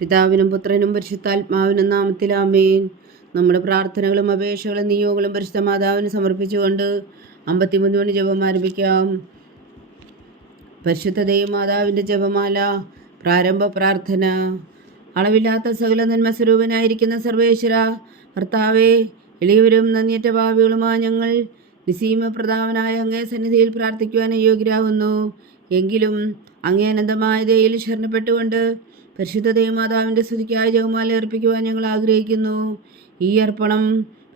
പിതാവിനും പുത്രനും പരിശുദ്ധാത്മാവിനും നാമത്തിൽ ആമേൻ. നമ്മുടെ പ്രാർത്ഥനകളും അപേക്ഷകളും നിയോഗങ്ങളും പരിശുദ്ധ മാതാവിന് സമർപ്പിച്ചുകൊണ്ട് 53 മണി ജപം ആരംഭിക്കാം. പരിശുദ്ധ ദൈവമാതാവിൻ്റെ ജപമാല. പ്രാരംഭ പ്രാർത്ഥന. അളവില്ലാത്ത സകല നന്മസ്വരൂപനായിരിക്കുന്ന സർവേശ്വര കർത്താവേ, എളിയവരും നന്ദിയറ്റ പാപികളുമായ ഞങ്ങൾ നിസീമ പ്രധാനനായ അങ്ങേ സന്നിധിയിൽ പ്രാർത്ഥിക്കുവാൻ യോഗ്യരാകുന്നു. എങ്കിലും അങ്ങേ അനന്തമായ ദയയിൽ ശരണപ്പെട്ടുകൊണ്ട് പരിശുദ്ധ ദൈവമാതാവിൻ്റെ സ്തുതിക്കായി ജപമാല അർപ്പിക്കുവാൻ ഞങ്ങൾ ആഗ്രഹിക്കുന്നു. ഈ അർപ്പണം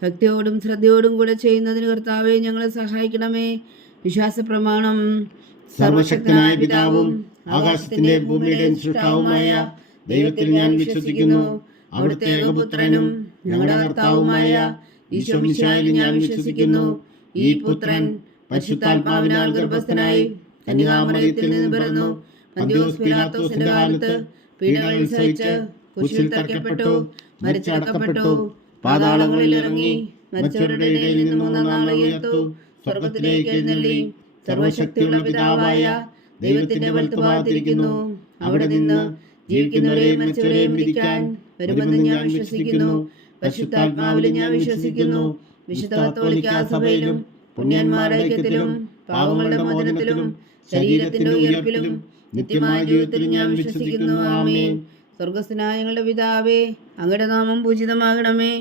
ഭക്തിയോടും ശ്രദ്ധയോടും കൂടെ ചെയ്യുന്നതിന് കർത്താവെ ഞങ്ങളെ സഹായിക്കണമേ. വിശ്വാസ പ്രമാണം. സർവശക്തനായ പിതാവും ആകാശത്തിന്റെ ഭൂമിയുടെയും സൃഷ്ടാവുമായ ദൈവത്തിൽ ഞാൻ വിശ്വസിക്കുന്നു. അവിടുത്തെ ഏകപുത്രനും ഞങ്ങളുടെ കർത്താവുമായ ഈശോ മിശിഹായിൽ ഞാൻ വിശ്വസിക്കുന്നു. ഈ പുത്രൻ പരിശുദ്ധാത്മാവിനാൽ ഗർഭസ്ഥനായി കന്യകാമറിയത്തിൽ നിന്ന് പിറന്നു. പന്തിയോസ് പീലാത്തോസിന്റെ കാലത്ത് പീഡകൾ സഹിച്ച് കുരിശിൽ തറയ്ക്കപ്പെട്ടു, മരിച്ചടക്കപ്പെട്ടു, പാതാളങ്ങളിൽ ഇറങ്ങി മരിച്ചവരുടെ ഇടയിൽ നിന്ന് മൂന്നാം നാൾ ഉയർത്തു, സ്വർഗത്തിലേക്ക് എഴുന്നള്ളി സർവശക്തിയുള്ള പിതാവായ ദൈവത്തിന്റെ വലത്തുഭാഗത്തിരിക്കുന്നു. അവിടെ നിന്ന് ജീവിക്കുന്നവരെയും മരിച്ചവരെയും വിധിക്കാൻ വരുമെന്ന് ഞാൻ വിശ്വസിക്കുന്നു. പരിശുദ്ധാത്മാവിലും ഞാൻ വിശ്വസിക്കുന്നു. വിശുദ്ധ കത്തോലിക്കാ സഭയിലും പുണ്യന്മാരുടെ ഐക്യത്തിലും പാപങ്ങളുടെ മോചനത്തിലും ശരീരത്തിന്റെ ഉയർപ്പിലും നിത്യമായ ജീവിതത്തിലും ഞാൻ വിശ്വസിക്കുന്നു. ആമേൻ. സ്വർഗസ്ഥനായ ഞങ്ങളുടെ പിതാവേ, അങ്ങയുടെ നാമം പൂജിതമാകണമേ.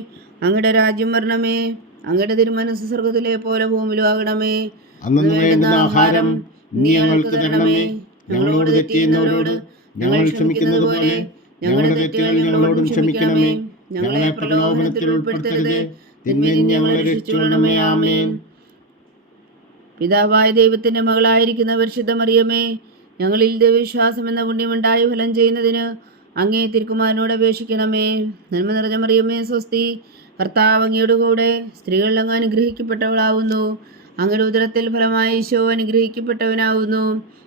അങ്ങയുടെ രാജ്യം വരണമേ. അങ്ങയുടെ തിരുമനസ്സ് സ്വർഗത്തിലെ പോലെ ഭൂമിയിലും ആകണമേ. അന്നു വേണ്ടുന്ന ആഹാരം നീ ഞങ്ങൾക്ക് തരണമേ. ഞങ്ങളോട് തെറ്റ് ചെയ്യുന്നവരോട് ഞങ്ങൾ ക്ഷമിക്കുന്നത് പോലെ ഞങ്ങളുടെ തെറ്റുകൾ ഞങ്ങളോടും ക്ഷമിക്കണമേ. ഞങ്ങളെ പ്രലോഭനത്തിൽ ഉൾപ്പെടുത്തരുതേ, തിന്മയിൽ നിന്ന് ഞങ്ങളെ രക്ഷിച്ചുകൊള്ളണമേ. ആമേൻ. പിതാവായ ദൈവത്തിന്റെ മകളായിരിക്കുന്ന പരിശുദ്ധ മറിയമേ, ഞങ്ങളിൽ ദൈവവിശ്വാസം എന്ന പുണ്യമുണ്ടായി ഫലം ചെയ്യുന്നതിന് അങ്ങേ തിരുക്കുമാരനോട് അപേക്ഷിക്കണമേ. നന്മ നിറഞ്ഞ മറിയമേ സ്വസ്തി, കർത്താവ് അങ്ങയുടെ കൂടെ സ്ത്രീകളിൽ അങ്ങ് അനുഗ്രഹിക്കപ്പെട്ടവളാവുന്നു. അങ്ങയുടെ ഉദരത്തിൽ ഫലമായി ഈശോ അനുഗ്രഹിക്കപ്പെട്ടവനാവുന്നു.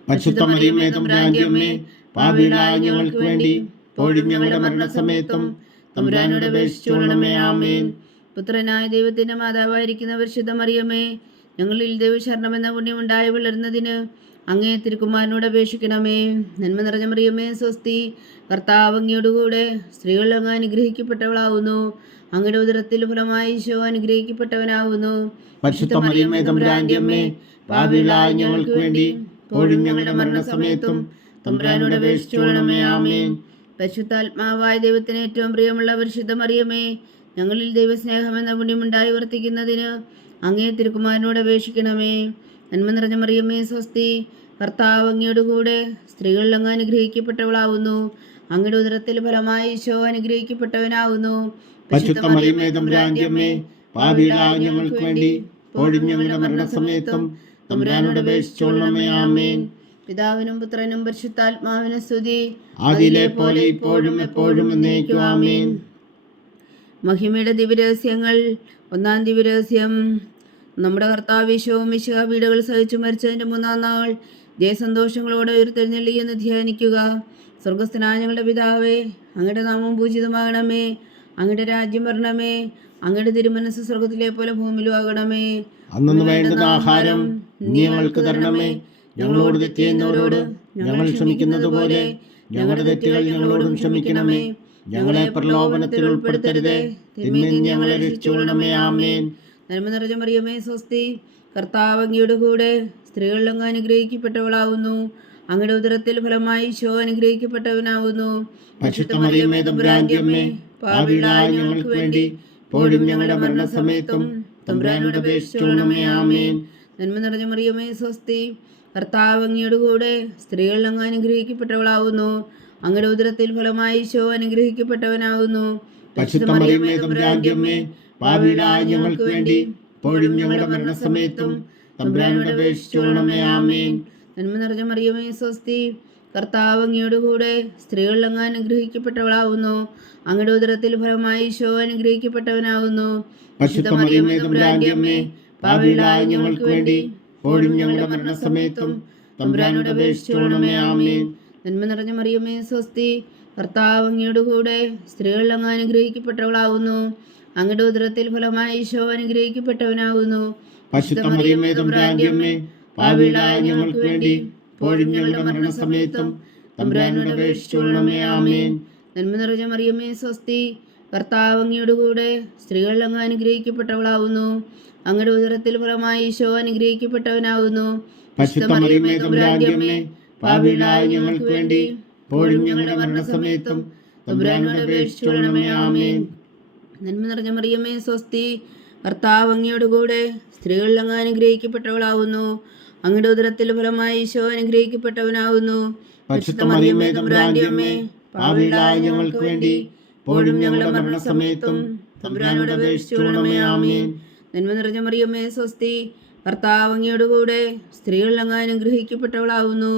പരിശുദ്ധ മറിയമേ തമ്പുരാന്റെ അമ്മേ, പാപികളായ ഞങ്ങൾക്ക് വേണ്ടി ഇപ്പോഴും ഞങ്ങളുടെ മരണസമയത്തും തമ്പുരാനോട് അപേക്ഷിച്ചുകൊള്ളണമേ. ആമേൻ. പുത്രനായ ദൈവത്തിന്റെ മാതാവായിരിക്കുന്ന പരിശുദ്ധ മറിയമേ, ഞങ്ങളിൽ ദൈവശരണം എന്ന പുണ്യമുണ്ടായി വളരുന്നതിന് അങ്ങേ തിരുക്കുമാരനോട് അപേക്ഷിക്കണമേ. നന്മ നിറഞ്ഞ മറിയമേ സ്വസ്തി, കർത്താവ് അങ്ങയുടെ കൂടെ സ്ത്രീകളിൽ അങ്ങ് അനുഗ്രഹിക്കപ്പെട്ടവളാവുന്നു. അങ്ങയുടെ ഉദരത്തിൽ ഫലമായി ഈശോ അനുഗ്രഹിക്കപ്പെട്ടവനാവുന്നു. പരിശുദ്ധ മറിയമേ തമ്പുരാന്റെ അമ്മേ, പാപികളായ ഞങ്ങൾക്ക് വേണ്ടി ഇപ്പോഴും ഞങ്ങളുടെ മരണസമയത്തും തമ്പുരാനോട് അപേക്ഷിച്ചുകൊള്ളണമേ. ആമേൻ. പരിശുദ്ധാത്മാവായ ദൈവത്തിന് ഏറ്റവും പ്രിയമുള്ള പരിശുദ്ധ മറിയമേ, ഞങ്ങളിൽ ദൈവസ്നേഹം എന്ന പുണ്യമുണ്ടായി വർത്തിക്കുന്നതിന് അങ്ങേ തിരുക്കുമാരനോട് അപേക്ഷിക്കണമേ. നന്മ നിറഞ്ഞ മറിയമേ സ്വസ്തി, കർത്താവ് അങ്ങയുടെ കൂടെ സ്ത്രീകളിൽ അങ്ങ് അനുഗ്രഹിക്കപ്പെട്ടവളാവുന്നു. അങ്ങയുടെ ഉദരത്തിൽ ഫലമായി ഈശോ അനുഗ്രഹിക്കപ്പെട്ടവനാവുന്നു. പരിശുദ്ധ മറിയമേ തമ്പുരാന്റെ അമ്മേ, പാപികളായ ഞങ്ങൾക്ക് വേണ്ടി ഇപ്പോഴും ഞങ്ങളുടെ മരണസമയത്തും തമ്പുരാനോട് അപേക്ഷിച്ചുകൊള്ളണമേ. ആമേൻ. പിതാവിനും പുത്രനും പരിശുദ്ധാത്മാവിനും സ്തുതി, ആദിയിലെ പോലെ ഇപ്പോഴും എപ്പോഴും എന്നേക്കും. ആമേൻ. മഹിമയുടെ ദിവ്യരഹസ്യങ്ങൾ. ഒന്നാം ദിവ്യരഹസ്യം. നമ്മുടെ കർത്താവ് ഈശോ മിശിഹാ പീഡകൾ സഹിച്ചു മരിച്ചതിൻ്റെ മൂന്നാം നാൾ ജയസന്തോഷങ്ങളോടെ ഉയർത്തെഴുന്നള്ളി എന്ന് ധ്യാനിക്കുക. സ്വർഗസ്ഥനായ ഞങ്ങളുടെ പിതാവേ, അങ്ങയുടെ നാമം പൂജിതമാകണമേ. അങ്ങയുടെ രാജ്യം വരണമേ. അങ്ങയുടെ തിരുമനസ്സ് സ്വർഗത്തിലെ പോലെ ഭൂമിയിലും ആകണമേ. അന്നു വേണ്ടുന്ന ആഹാരം നീ ഞങ്ങൾക്ക് തരണമേ. ഞങ്ങളോട് തെറ്റ് ചെയ്യുന്നവരോട് ഞങ്ങൾ ക്ഷമിക്കുന്നത് പോലെ ഞങ്ങളുടെ തെറ്റുകൾ ഞങ്ങളോടും ക്ഷമിക്കണമേ. ഞങ്ങളെ പ്രലോഭനത്തിൽ ഉൾപ്പെടുത്തരുതേ, തിന്മയിൽ നിന്ന് ഞങ്ങളെ രക്ഷിച്ചുകൊള്ളണമേ. ആമേൻ. നന്മ നിറഞ്ഞ മറിയമേ സ്വസ്തി, കർത്താവ് അങ്ങയുടെ കൂടെ സ്ത്രീകളിൽ അങ്ങ് അനുഗ്രഹിക്കപ്പെട്ടവളാവുന്നു. അങ്ങയുടെ ഉദരത്തിൽ ഫലമായി ഈശോ അനുഗ്രഹിക്കപ്പെട്ടവനാവുന്നു. പരിശുദ്ധ മറിയമേ തമ്പുരാന്റെ അമ്മേ, പാപികളായ ഞങ്ങൾക്ക് വേണ്ടി ഇപ്പോഴും ഞങ്ങളുടെ മരണസമയത്തും തമ്പുരാനോട് അപേക്ഷിച്ചുകൊള്ളണമേ. ആമേൻ. നന്മ നിറഞ്ഞ മറിയമേ സ്വസ്തി, കർത്താവ് അങ്ങയുടെ കൂടെ സ്ത്രീകളിൽ അങ്ങ് അനുഗ്രഹിക്കപ്പെട്ടവളാവുന്നു. അങ്ങയുടെ ഉദരത്തിൽ ഫലമായി ഈശോ അനുഗ്രഹിക്കപ്പെട്ടവനാവുന്നു. പരിശുദ്ധ മറിയമേ തമ്പുരാന്റെ അമ്മേ, പാപികളായ ഞങ്ങൾക്ക് വേണ്ടി ഇപ്പോഴും ഞങ്ങളുടെ മരണസമയത്തും തമ്പുരാനോട് അപേക്ഷിച്ചുകൊള്ളണമേ. ആമേൻ. നന്മ നിറഞ്ഞ മറിയമേ സ്വസ്തി, കർത്താവ് അങ്ങയുടെ കൂടെ സ്ത്രീകളിൽ അങ്ങ് അനുഗ്രഹിക്കപ്പെട്ടവളാവുന്നു. അങ്ങയുടെ ഉദരത്തിൽ ഫലമായി ഈശോ അനുഗ്രഹിക്കപ്പെട്ടവനാവുന്നു. പരിശുദ്ധ മറിയമേ തമ്പുരാന്റെ അമ്മേ, പാപികളായ ഞങ്ങൾക്ക് വേണ്ടി ഇപ്പോഴും ഞങ്ങളുടെ മരണസമയത്തും തമ്പുരാനോട് അപേക്ഷിച്ചുകൊള്ളണമേ. ആമേൻ. നന്മ നിറഞ്ഞ മറിയമേ സ്വസ്തി, കർത്താവ് അങ്ങയുടെ കൂടെ സ്ത്രീകളിൽ അങ്ങ് അനുഗ്രഹിക്കപ്പെട്ടവളാവുന്നു. അങ്ങയുടെ ഉദരത്തിൽ ഫലമായി ഈശോ അനുഗ്രഹിക്കപ്പെട്ടവനാവുന്നു. പരിശുദ്ധ മറിയമേ തമ്പുരാന്റെ അമ്മേ, പാപികളായ ഞങ്ങൾക്ക് വേണ്ടി ഇപ്പോഴും ഞങ്ങളുടെ മരണസമയത്തും തമ്പുരാനോട് അപേക്ഷിച്ചുകൊള്ളണമേ. ആമേൻ. നന്മ നിറഞ്ഞ മറിയമേ സ്വസ്തി, കർത്താവ് അങ്ങയുടെ കൂടെ, സ്ത്രീകൾ അങ്ങ് അനുഗ്രഹിക്കപ്പെട്ടവളാവുന്നു. അങ്ങയുടെ ഉദരത്തിൽ ഫലമായി ഈശോ അനുഗ്രഹിക്കപ്പെട്ടവനാവുന്നു. പരിശുദ്ധ മറിയമേ തമ്പുരാന്റെ അമ്മേ, പാപികളായ ഞങ്ങൾക്ക് വേണ്ടി ഇപ്പോഴും ഞങ്ങളുടെ മരണസമയത്തും തമ്പുരാനോട് അപേക്ഷിച്ചുകൊള്ളണമേ. ആമേൻ. നന്മ നിറഞ്ഞ മറിയമേ സ്വസ്തി, കർത്താവ് അങ്ങയുടെ കൂടെ, സ്ത്രീകൾ അങ്ങ് അനുഗ്രഹിക്കപ്പെട്ടവളാവുന്നു. അങ്ങയുടെ ഉദരത്തിൽ ഫലമായി ഈശോ അനുഗ്രഹിക്കപ്പെട്ടവനാവുന്നു. പരിശുദ്ധ മറിയമേ തമ്പുരാന്റെ അമ്മേ, പാപികളായ ഞങ്ങൾക്ക് വേണ്ടി ഇപ്പോഴും ഞങ്ങളുടെ മരണസമയത്തും തമ്പുരാനോട് അപേക്ഷിച്ചുകൊള്ളണമേ. ആമേൻ. നന്മ നിറഞ്ഞ മറിയമേ സ്വസ്തി, കർത്താവ് അങ്ങയുടെ കൂടെ, സ്ത്രീകൾ അങ്ങ് അനുഗ്രഹിക്കപ്പെട്ടവളാവുന്നു.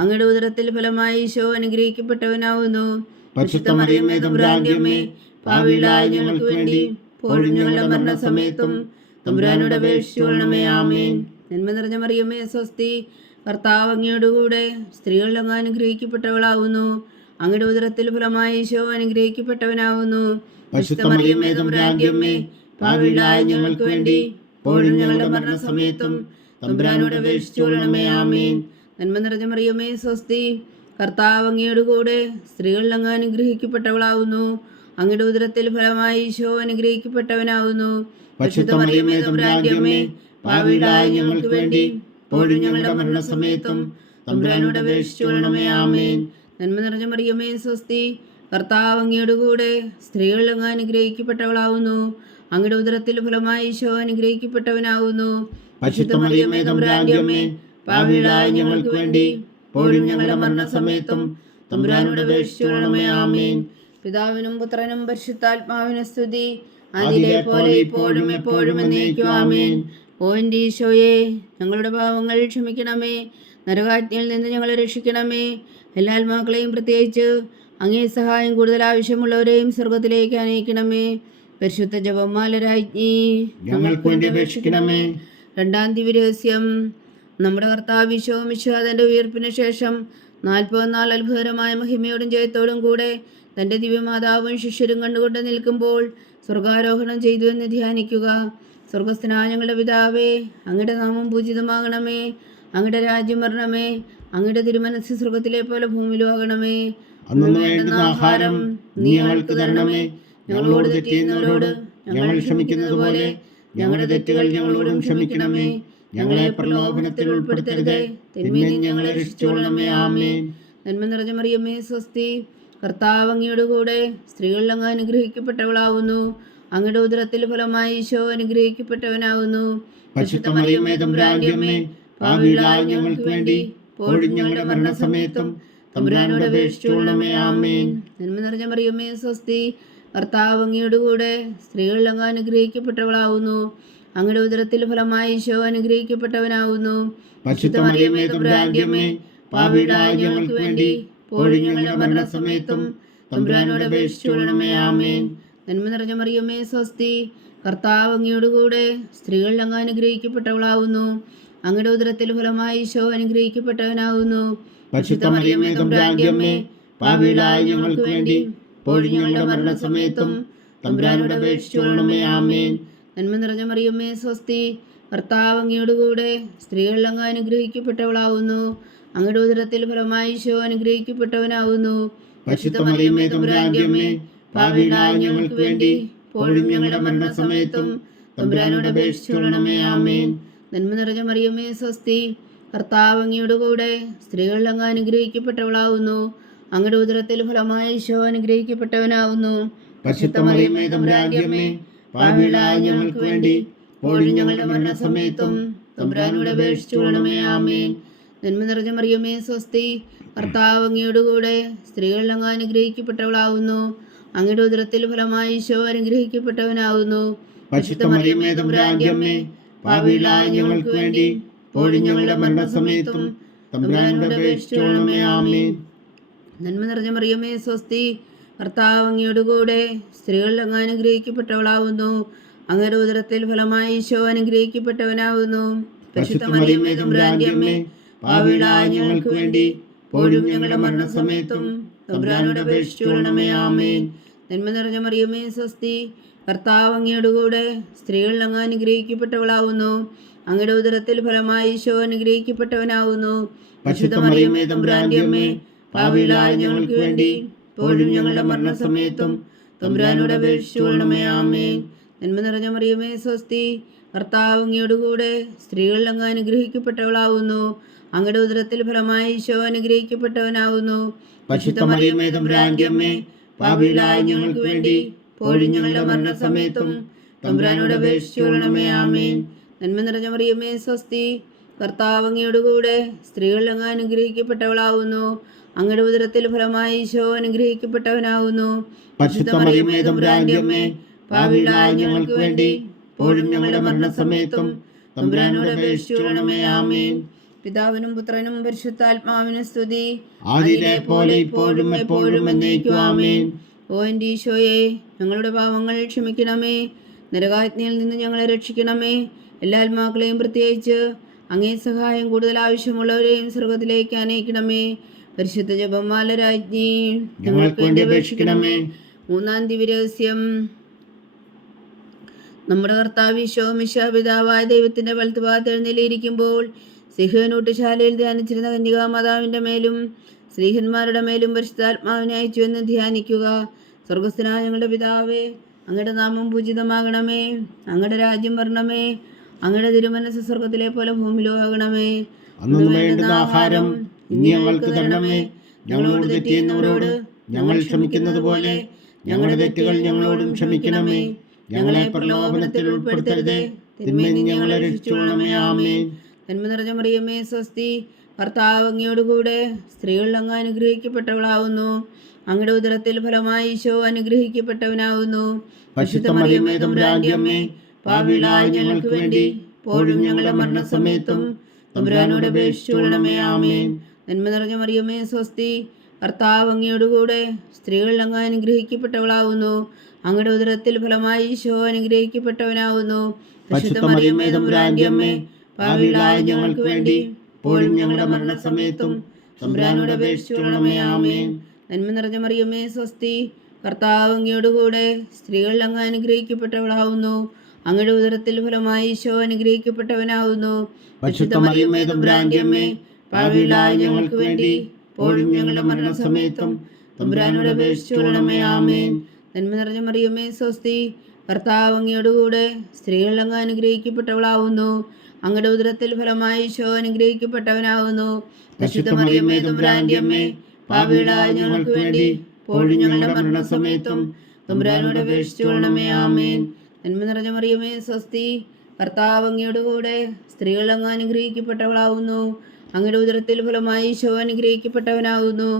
അങ്ങയുടെ ഉദരത്തിൽ ഫലമായി ഈശോ അനുഗ്രഹിക്കപ്പെട്ടവനാവുന്നു. പരിശുദ്ധ മറിയമേ തമ്പുരാന്റെ അമ്മേ, പാപികളായ ഞങ്ങൾക്ക് വേണ്ടി ഇപ്പോഴും ഞങ്ങളുടെ മരണസമയത്തും തമ്പുരാനോട് അപേക്ഷിച്ചുകൊള്ളണമേ. ആമേൻ. നന്മ നിറഞ്ഞ മറിയമേ സ്വസ്തി, കർത്താവ് അങ്ങയുടെ കൂടെ, സ്ത്രീകൾ അങ്ങ് അനുഗ്രഹിക്കപ്പെട്ടവളാവുന്നു. അങ്ങയുടെ ഉദരത്തിൽ ഫലമായി ഈശോ അനുഗ്രഹിക്കപ്പെട്ടവനാവുന്നു. പരിശുദ്ധ മറിയമേ തമ്പുരാന്റെ അമ്മേ, പാപികളായ ഞങ്ങൾക്ക് വേണ്ടി ഇപ്പോഴും ഞങ്ങളുടെ മരണസമയത്തും തമ്പുരാനോട് അപേക്ഷിച്ചുകൊള്ളണമേ. ആമേൻ. നന്മ നിറഞ്ഞ മറിയമേ സ്വസ്തി, കർത്താവ് അങ്ങയുടെ കൂടെ, സ്ത്രീകൾ അങ്ങ് അനുഗ്രഹിക്കപ്പെട്ടവളാവുന്നു. അങ്ങയുടെ ഉദരത്തിൽ ഫലമായി ഈശോ അനുഗ്രഹിക്കപ്പെട്ടവനാവുന്നു. പരിശുദ്ധ മറിയമേ തമ്പുരാന്റെ അമ്മേ, പാപികളായ ഞങ്ങൾക്ക് വേണ്ടി ഇപ്പോഴും ഞങ്ങളുടെ മരണസമയത്തും തമ്പുരാനോട് അപേക്ഷിച്ചുകൊള്ളണമേ. ആമേൻ. നന്മ നിറഞ്ഞ മറിയമേ സ്വസ്തി, കർത്താവ് അങ്ങയുടെ കൂടെ, സ്ത്രീകൾ അങ്ങ് അനുഗ്രഹിക്കപ്പെട്ടവളാവുന്നു. അങ്ങയുടെ ഉദരത്തിൽ ഫലമായി ഈശോ അനുഗ്രഹിക്കപ്പെട്ടവനാവുന്നു. പരിശുദ്ധ മറിയമേ തമ്പുരാന്റെ അമ്മേ, പാപികളായ ഞങ്ങൾക്ക് വേണ്ടി ഇപ്പോഴും ഞങ്ങളുടെ മരണസമയത്തും തമ്പുരാനോട് അപേക്ഷിച്ചുകൊള്ളണമേ. ആമേൻ. പിതാവിനും പുത്രനും പരിശുദ്ധാത്മാവിനും സ്തുതി, അതിലെ പോലെ ഇപ്പോഴും എപ്പോഴും എന്നേക്കും. ആമേൻ. ഓ എൻ്റെ ഈശോയെ, ഞങ്ങളുടെ പാവങ്ങൾ ക്ഷമിക്കണമേ. നരകാജ്ഞയിൽ നിന്ന് ഞങ്ങളെ രക്ഷിക്കണമേ. എല്ലാ ആത്മാക്കളെയും, പ്രത്യേകിച്ച് അങ്ങേ സഹായം കൂടുതൽ ആവശ്യമുള്ളവരെയും സ്വർഗത്തിലേക്ക് അനയിക്കണമേ. പരിശുദ്ധ ജപമാല രാജ്ഞി, ഞങ്ങൾക്ക് വേണ്ടി അപേക്ഷിക്കണമേ. രണ്ടാം ദിവ്യരഹസ്യം. നമ്മുടെ കർത്താവ് ഈശോ മിശിഹാ തൻ്റെ ഉയർപ്പിന് ശേഷം 40 നാൾ അത്ഭുതകരമായ മഹിമയോടും ജയത്തോടും കൂടെ തൻ്റെ ദിവ്യമാതാവും ശിഷ്യരും കണ്ടുകൊണ്ട് നിൽക്കുമ്പോൾ സ്വർഗാരോഹണം ചെയ്തു എന്ന് ധ്യാനിക്കുക. സ്വർഗസ്ഥനായ ഞങ്ങളുടെ പിതാവേ, അങ്ങയുടെ നാമം പൂജിതമാകണമേ. അങ്ങയുടെ രാജ്യം വരണമേ. അങ്ങയുടെ തിരുമനസ്സ് സ്വർഗത്തിലെ പോലെ ഭൂമിയിലും ആകണമേ. അന്നു വേണ്ടുന്ന ആഹാരം നീ ഞങ്ങൾക്ക് തരണമേ. ഞങ്ങളോട് തെറ്റ് ചെയ്യുന്നവരോട് ഞങ്ങൾ ക്ഷമിക്കുന്നത് പോലെ ഞങ്ങളുടെ തെറ്റുകൾ ഞങ്ങളോടും ക്ഷമിക്കണമേ. ഞങ്ങളെ പ്രലോഭനത്തിൽ ഉൾപ്പെടുത്തരുതേ, തിന്മയിൽ ഞങ്ങളെ രക്ഷിച്ചുകൊള്ളണമേ. ആമേൻ. നന്മ നിറഞ്ഞ മറിയമേ സ്വസ്തി, കർത്താവ് അങ്ങയുടെ കൂടെ, സ്ത്രീകൾ അങ്ങ് അനുഗ്രഹിക്കപ്പെട്ടവളാവുന്നു. അങ്ങയുടെ ഉദരത്തിൽ ഫലമായി ഈശോ അനുഗ്രഹിക്കപ്പെട്ടവനാവുന്നു. പരിശുദ്ധ മറിയമേ തമ്പുരാന്റെ അമ്മേ, പാപികളായ ഞങ്ങൾക്ക് വേണ്ടി ഇപ്പോഴും ഞങ്ങളുടെ മരണസമയത്തും തമ്പുരാനോട് അപേക്ഷിച്ചുകൊള്ളണമേ. ആമേൻ. നന്മ നിറഞ്ഞ മറിയമേ സ്വസ്തി, കർത്താവ് അങ്ങയുടെ കൂടെ, സ്ത്രീകൾ അങ്ങ് അനുഗ്രഹിക്കപ്പെട്ടവളാവുന്നു. അങ്ങയുടെ ഉദരത്തിൽ ഫലമായി ഈശോ അനുഗ്രഹിക്കപ്പെട്ടവനാവുന്നു. പരിശുദ്ധ മറിയമേ തമ്പുരാന്റെ അമ്മേ, പാപികളായ ഞങ്ങൾക്ക് വേണ്ടി ഇപ്പോഴും ഞങ്ങളുടെ മരണസമയത്തും തമ്പുരാനോട് അപേക്ഷിച്ചുകൊള്ളണമേ. ആമേൻ. നന്മ നിറഞ്ഞ മറിയമേ സ്വസ്തി, കർത്താവ് അങ്ങയുടെ കൂടെ, സ്ത്രീകൾ അങ്ങ് അനുഗ്രഹിക്കപ്പെട്ടവളാവുന്നു. അങ്ങയുടെ ഉദരത്തിൽ ഫലമായി ഈശോ അനുഗ്രഹിക്കപ്പെട്ടവനാവുന്നു. പരിശുദ്ധ മറിയമേ തമ്പുരാന്റെ അമ്മേ, പാപികളായ ഞങ്ങൾക്ക് വേണ്ടി ഇപ്പോഴും ഞങ്ങളുടെ മരണസമയത്തും തമ്പുരാനോട് അപേക്ഷിച്ചുകൊള്ളണമേ. ആമേൻ. നന്മ നിറഞ്ഞ മറിയമേ സ്വസ്തി, കർത്താവ് അങ്ങയുടെ കൂടെ, സ്ത്രീകൾ അങ്ങ് അനുഗ്രഹിക്കപ്പെട്ടവളാവുന്നു. അങ്ങയുടെ ഉദരത്തിൽ ഫലമായി ഈശോ അനുഗ്രഹിക്കപ്പെട്ടവനാവുന്നു. പരിശുദ്ധ മറിയമേ തമ്പുരാന്റെ അമ്മേ, പാപികളായ ഞങ്ങൾക്ക് വേണ്ടി ഇപ്പോഴും ഞങ്ങളുടെ മരണസമയത്തും തമ്പുരാനോട് അപേക്ഷിച്ചുകൊള്ളണമേ. ആമേൻ. നന്മ നിറഞ്ഞ മറിയമേ സ്വസ്തി, കർത്താവ് അങ്ങയുടെ കൂടെ, സ്ത്രീകൾ അങ്ങ് അനുഗ്രഹിക്കപ്പെട്ടവളാവുന്നു. അങ്ങയുടെ ഉദരത്തിൽ ഫലമായി ഈശോ അനുഗ്രഹിക്കപ്പെട്ടവനാവുന്നു. പരിശുദ്ധ മറിയമേ തമ്പുരാന്റെ അമ്മേ, പാപികളായ ഞങ്ങൾക്ക് വേണ്ടി ഇപ്പോഴും ഞങ്ങളുടെ മരണസമയത്തും തമ്പുരാനോട് അപേക്ഷിച്ചുകൊള്ളണമേ. ആമേൻ. നന്മ നിറഞ്ഞ മറിയമേ സ്വസ്തി, കർത്താവ് അങ്ങയുടെ കൂടെ, സ്ത്രീകൾ അങ്ങ് അനുഗ്രഹിക്കപ്പെട്ടവളാവുന്നു. അങ്ങയുടെ ഉദരത്തിൽ ഫലമായി ഈശോ അനുഗ്രഹിക്കപ്പെട്ടവനാവുന്നു. പരിശുദ്ധ മറിയമേ തമ്പുരാന്റെ അമ്മേ, പാപികളായ ഞങ്ങൾക്ക് വേണ്ടി ഇപ്പോഴും ഞങ്ങളുടെ മരണസമയത്തും തമ്പുരാനോട് അപേക്ഷിച്ചുകൊള്ളണമേ. ആമേൻ. നന്മ നിറഞ്ഞ മറിയമേ സ്വസ്തി, കർത്താവ് അങ്ങയുടെ കൂടെ, സ്ത്രീകൾ അങ്ങ് അനുഗ്രഹിക്കപ്പെട്ടവളാവുന്നു. അങ്ങയുടെ ഉദരത്തിൽ ഫലമായി ഈശോ അനുഗ്രഹിക്കപ്പെട്ടവനാവുന്നു. പരിശുദ്ധ മറിയമേ തമ്പുരാന്റെ അമ്മേ, പാപികളായ ഞങ്ങൾക്ക് വേണ്ടി ഇപ്പോഴും ഞങ്ങളുടെ മരണസമയത്തും തമ്പുരാനോട് അപേക്ഷിച്ചുകൊള്ളണമേ. ആമേൻ. നന്മ നിറഞ്ഞ മറിയമേ സ്വസ്തി, കർത്താവ് അങ്ങയുടെ കൂടെ, സ്ത്രീകൾ അങ്ങ് അനുഗ്രഹിക്കപ്പെട്ടവളാവുന്നു. അങ്ങയുടെ ഉദരത്തിൽ ഫലമായി ഈശോ അനുഗ്രഹിക്കപ്പെട്ടവനാവുന്നു. പരിശുദ്ധ മറിയമേ തമ്പുരാന്റെ അമ്മേ, പാപികളായ ഞങ്ങൾക്ക് വേണ്ടി ഇപ്പോഴും ഞങ്ങളുടെ മരണസമയത്തും തമ്പുരാനോട് അപേക്ഷിച്ചുകൊള്ളണമേ. ആമേൻ. നന്മ നിറഞ്ഞ മറിയമേ സ്വസ്തി, കർത്താവ് അങ്ങയോടുകൂടെ സ്ത്രീകളിൽ അങ്ങ് അനുഗ്രഹിക്കപ്പെട്ടവളാവുന്നു. അങ്ങയുടെ ഉദരത്തിൽ ഫലമായി ഈശോ അനുഗ്രഹിക്കപ്പെട്ടവനാവുന്നു. പരിശുദ്ധ മറിയമേ തമ്പുരാന്റെ അമ്മേ, പാപികളായ ഞങ്ങൾക്ക് വേണ്ടി ഇപ്പോഴും ഞങ്ങളുടെ മരണസമയത്തും തമ്പുരാനോട് അപേക്ഷിച്ചുകൊള്ളണമേ. ആമേൻ. നന്മ നിറഞ്ഞ മറിയമേ സ്വസ്തി, കർത്താവ് അങ്ങയോടുകൂടെ സ്ത്രീകളിൽ അങ്ങ് അനുഗ്രഹിക്കപ്പെട്ടവളാവുന്നു. അങ്ങയുടെ ഉദരത്തിൽ ഫലമായി ഈശോ അനുഗ്രഹിക്കപ്പെട്ടവനാവുന്നു. പരിശുദ്ധ മറിയമേ തമ്പുരാന്റെ അമ്മേ, പാപികളായ ഞങ്ങൾക്ക് വേണ്ടി ഇപ്പോഴും ഞങ്ങളുടെ മരണസമയത്തും തമ്പുരാനോട് അപേക്ഷിച്ചുകൊള്ളണമേ. ആമേൻ. പിതാവിനും പുത്രനും പരിശുദ്ധാത്മാവിനും സ്തുതി, ആദിയിലെ പോലെ ഇപ്പോഴും എപ്പോഴും എന്നേക്കും. ആമേൻ. ഓ എൻ്റെ ഈശോയെ, ഞങ്ങളുടെ പാവങ്ങൾ ക്ഷമിക്കണമേ. നരകാജ്ഞയിൽ നിന്ന് ഞങ്ങളെ രക്ഷിക്കണമേ. എല്ലാ ആത്മാക്കളെയും പ്രത്യേകിച്ച് അങ്ങേ സഹായം കൂടുതൽ ആവശ്യമുള്ളവരെയും സ്വർഗത്തിലേക്ക് അനയിക്കണമേ. പരിശുദ്ധ ജപമാല രാജ്ഞി, ഞങ്ങൾക്ക് വേണ്ടി അപേക്ഷിക്കണമേ. മൂന്നാം ദിവ്യരഹസ്യം. നമ്മുടെ കർത്താവ് ഈശോ മിശിഹാ പിതാവായ ദൈവത്തിന്റെ വലത്തുഭാഗത്ത് എഴുന്നേലിയിരിക്കുമ്പോൾ സിഹ്യോനൂട്ടുശാലയിൽ ധ്യാനിച്ചിരുന്ന കന്യകാമാതാവിന്റെ മേലും സ്ലീഹന്മാരുടെ മേലും പരിശുദ്ധാത്മാവിനെ അയച്ചു എന്ന് ധ്യാനിക്കുക. സ്വർഗസ്ഥനായ ഞങ്ങളുടെ പിതാവേ, അങ്ങയുടെ നാമം പൂജിതമാകണമേ. അങ്ങയുടെ രാജ്യം വരണമേ. അങ്ങയുടെ തിരുമനസ്സ് സ്വർഗത്തിലെ പോലെ ഭൂമിയിലും ആകണമേ. അന്നു വേണ്ടുന്ന ആഹാരം ഇനി ഞങ്ങൾക്ക് തരണമേ. ഞങ്ങളോട് തെറ്റ് ചെയ്യുന്നവരോട് ഞങ്ങൾ ക്ഷമിക്കുന്നത് പോലെ ഞങ്ങളുടെ തെറ്റുകൾ ഞങ്ങളോടും ക്ഷമിക്കണമേ. ഞങ്ങളെ പ്രലോഭനത്തിൽ ഉൾപ്പെടുത്തരുതേ, തിന്മയിൽ നിന്ന് ഞങ്ങളെ രക്ഷിച്ചുകൊള്ളണമേ. ആമേൻ. നന്മ നിറഞ്ഞ മറിയമേ സ്വസ്തി, കർത്താവ് അങ്ങയോടുകൂടെ സ്ത്രീകളിൽ അങ്ങ് അനുഗ്രഹിക്കപ്പെട്ടവളാവുന്നു. അങ്ങയുടെ ഉദരത്തിൽ ഫലമായി ഈശോ അനുഗ്രഹിക്കപ്പെട്ടവനാവുന്നു. പരിശുദ്ധ മറിയമേ തമ്പുരാന്റെ അമ്മേ, പാപികളായ ഞങ്ങൾക്ക് വേണ്ടി ഇപ്പോഴും ഞങ്ങളുടെ മരണസമയത്തും തമ്പുരാനോട് അപേക്ഷിച്ചുകൊള്ളണമേ. ആമേൻ. നന്മ നിറഞ്ഞ മറിയമേ സ്വസ്തി, കർത്താവ് അങ്ങയോടുകൂടെ സ്ത്രീകളിൽ അങ്ങ് അനുഗ്രഹിക്കപ്പെട്ടവളാവുന്നു. അങ്ങയുടെ ഉദരത്തിൽ ഫലമായി ഈശോ അനുഗ്രഹിക്കപ്പെട്ടവനാവുന്നു. പരിശുദ്ധ മറിയമേ തമ്പുരാന്റെ അമ്മേ, പാപികളായ ഞങ്ങൾക്ക് വേണ്ടി ഇപ്പോഴും ഞങ്ങളുടെ മരണസമയത്തും തമ്പുരാനോട് അപേക്ഷിച്ചുകൊള്ളണമേ. ആമേൻ. നന്മ നിറഞ്ഞ മറിയമേ സ്വസ്തി, കർത്താവ് അങ്ങയോടുകൂടെ സ്ത്രീകളിൽ അങ്ങ് അനുഗ്രഹിക്കപ്പെട്ടവളാവുന്നു. അങ്ങയുടെ ഉദരത്തിൽ ഫലമായി ഈശോ അനുഗ്രഹിക്കപ്പെട്ടവനാവുന്നു. പരിശുദ്ധ മറിയമേ തമ്പുരാന്റെ അമ്മേ, പാപികളായ ഞങ്ങൾക്ക് വേണ്ടി ഇപ്പോഴും ഞങ്ങളുടെ മരണസമയത്തും തമ്പുരാനോട് അപേക്ഷിച്ചുകൊള്ളണമേ. ആമേൻ. നന്മ നിറഞ്ഞ മറിയമേ സ്വസ്തി, കർത്താവ് അങ്ങയോടുകൂടെ സ്ത്രീകളിൽ അങ്ങ് അനുഗ്രഹിക്കപ്പെട്ടവളാവുന്നു. അങ്ങയുടെ ഉദരത്തിൽ ഫലമായി ഈശോ അനുഗ്രഹിക്കപ്പെട്ടവനാവുന്നു. പരിശുദ്ധ മറിയമേ തമ്പുരാന്റെ അമ്മേ, പാപികളായ ഞങ്ങൾക്ക് വേണ്ടി ഇപ്പോഴും ഞങ്ങളുടെ മരണസമയത്തും തമ്പുരാനോട് അപേക്ഷിച്ചുകൊള്ളണമേ. ആമേൻ. നന്മ നിറഞ്ഞ മറിയമേ സ്വസ്തി, കർത്താവ് അങ്ങയോടുകൂടെ സ്ത്രീകളിൽ അങ്ങ് അനുഗ്രഹിക്കപ്പെട്ടവളാവുന്നു. അങ്ങയുടെ ഉദരത്തിൽ ഫലമായി ഈശോ അനുഗ്രഹിക്കപ്പെട്ടവനാവുന്നു.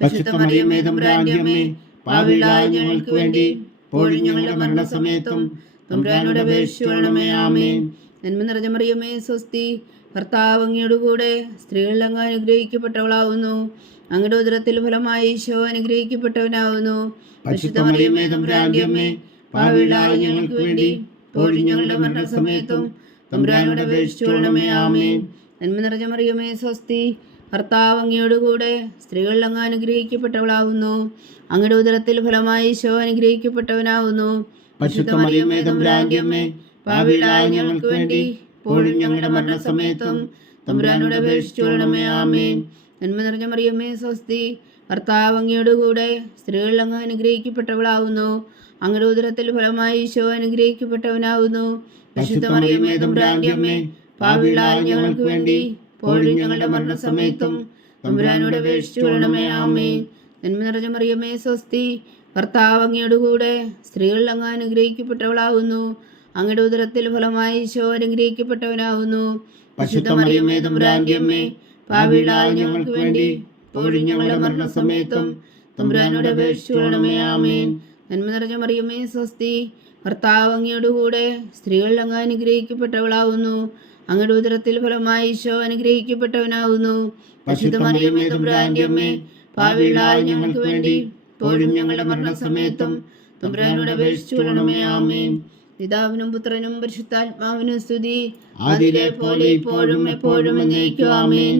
പരിശുദ്ധ മറിയമേ തമ്പുരാന്റെ അമ്മേ, പാപികളായ ഞങ്ങൾക്ക് വേണ്ടി ഇപ്പോഴും ഞങ്ങളുടെ മരണസമയത്തും തമ്പുരാനോട് അപേക്ഷിച്ചുകൊള്ളണമേ. ആമേൻ. നന്മ നിറഞ്ഞ മറിയമേ സ്വസ്തി, കർത്താവ് അങ്ങയോടുകൂടെ സ്ത്രീകളിൽ അങ്ങ് അനുഗ്രഹിക്കപ്പെട്ടവളാവുന്നു. അങ്ങയുടെ ഉദരത്തിൽ ഫലമായി ഈശോ അനുഗ്രഹിക്കപ്പെട്ടവനാവുന്നു. പരിശുദ്ധ മറിയമേ തമ്പുരാന്റെ അമ്മേ, പാപികളായ ഞങ്ങൾക്ക് വേണ്ടി ഇപ്പോഴും ഞങ്ങളുടെ മരണസമയത്തും തമ്പുരാനോട് അപേക്ഷിച്ചുകൊള്ളണമേ. ആമേൻ. നന്മ നിറഞ്ഞ മറിയമേ സ്വസ്തി, കർത്താവ് അങ്ങയോടുകൂടെ സ്ത്രീകളിൽ അങ്ങ് അനുഗ്രഹിക്കപ്പെട്ടവളാവുന്നു. അങ്ങയുടെ ഉദരത്തിൽ ഫലമായി ഈശോ അനുഗ്രഹിക്കപ്പെട്ടവനാവുന്നു. പരിശുദ്ധ മറിയമേ തമ്പുരാന്റെ അമ്മേ, പാപികളായ ഞങ്ങൾക്ക് വേണ്ടി ഇപ്പോഴും ഞങ്ങളുടെ മരണസമയത്തും തമ്പുരാനോട് അപേക്ഷിച്ചുകൊള്ളണമേ. ആമേൻ. നന്മ നിറഞ്ഞ മറിയമേ സ്വസ്തി, കർത്താവ് അങ്ങയോടുകൂടെ സ്ത്രീകളിൽ അങ്ങ് അനുഗ്രഹിക്കപ്പെട്ടവളാവുന്നു. അങ്ങയുടെ ഉദരത്തിൽ ഫലമായി ഈശോ അനുഗ്രഹിക്കപ്പെട്ടവനാവുന്നു. പരിശുദ്ധ മറിയമേ തമ്പുരാന്റെ അമ്മേ, പാപികളായ ഞങ്ങൾക്ക് വേണ്ടി ഇപ്പോഴും ഞങ്ങളുടെ മരണസമയത്തും തമ്പുരാനോട് അപേക്ഷിച്ചുകൊള്ളണമേ. ആമേൻ. നന്മ നിറഞ്ഞ മറിയമേ സ്വസ്തി, കർത്താവ് അങ്ങയോടുകൂടെ സ്ത്രീകളിൽ അങ്ങ് അനുഗ്രഹിക്കപ്പെട്ടവളാവുന്നു. അങ്ങയുടെ ഉദരത്തിൽ ഫലമായി ഈശോ അനുഗ്രഹിക്കപ്പെട്ടവനാവുന്നു. പരിശുദ്ധ മറിയമേ തമ്പുരാന്റെ അമ്മേ, പാപികളായ ഞങ്ങൾക്ക് വേണ്ടി ഇപ്പോഴും ഞങ്ങളുടെ മരണസമയത്തും തമ്പുരാനോട് അപേക്ഷിച്ചുകൊള്ളണമേ. ആമേൻ. നന്മ നിറഞ്ഞ മറിയമേ സ്വസ്തി, കർത്താവ് അങ്ങയോടുകൂടെ സ്ത്രീകളിൽ അങ്ങ് അനുഗ്രഹിക്കപ്പെട്ടവളാവുന്നു. അങ്ങയുടെ ഉദരത്തിൽ ഫലമായി ഈശോ അനുഗ്രഹിക്കപ്പെട്ടവനാവുന്നു. പരിശുദ്ധ മറിയമേ തമ്പുരാന്റെ അമ്മേ, പാപികളായ ഞങ്ങൾക്ക് വേണ്ടി ഇപ്പോഴും ഞങ്ങളുടെ മരണസമയത്തും തമ്പുരാനോട് അപേക്ഷിച്ചുകൊള്ളണമേ. ആമേൻ. പിതാവിനും പുത്രനും പരിശുദ്ധാത്മാവിനും സ്തുതി, ആദിയിലെ പോലെ ഇപ്പോഴും എപ്പോഴും എന്നേക്കും. ആമേൻ.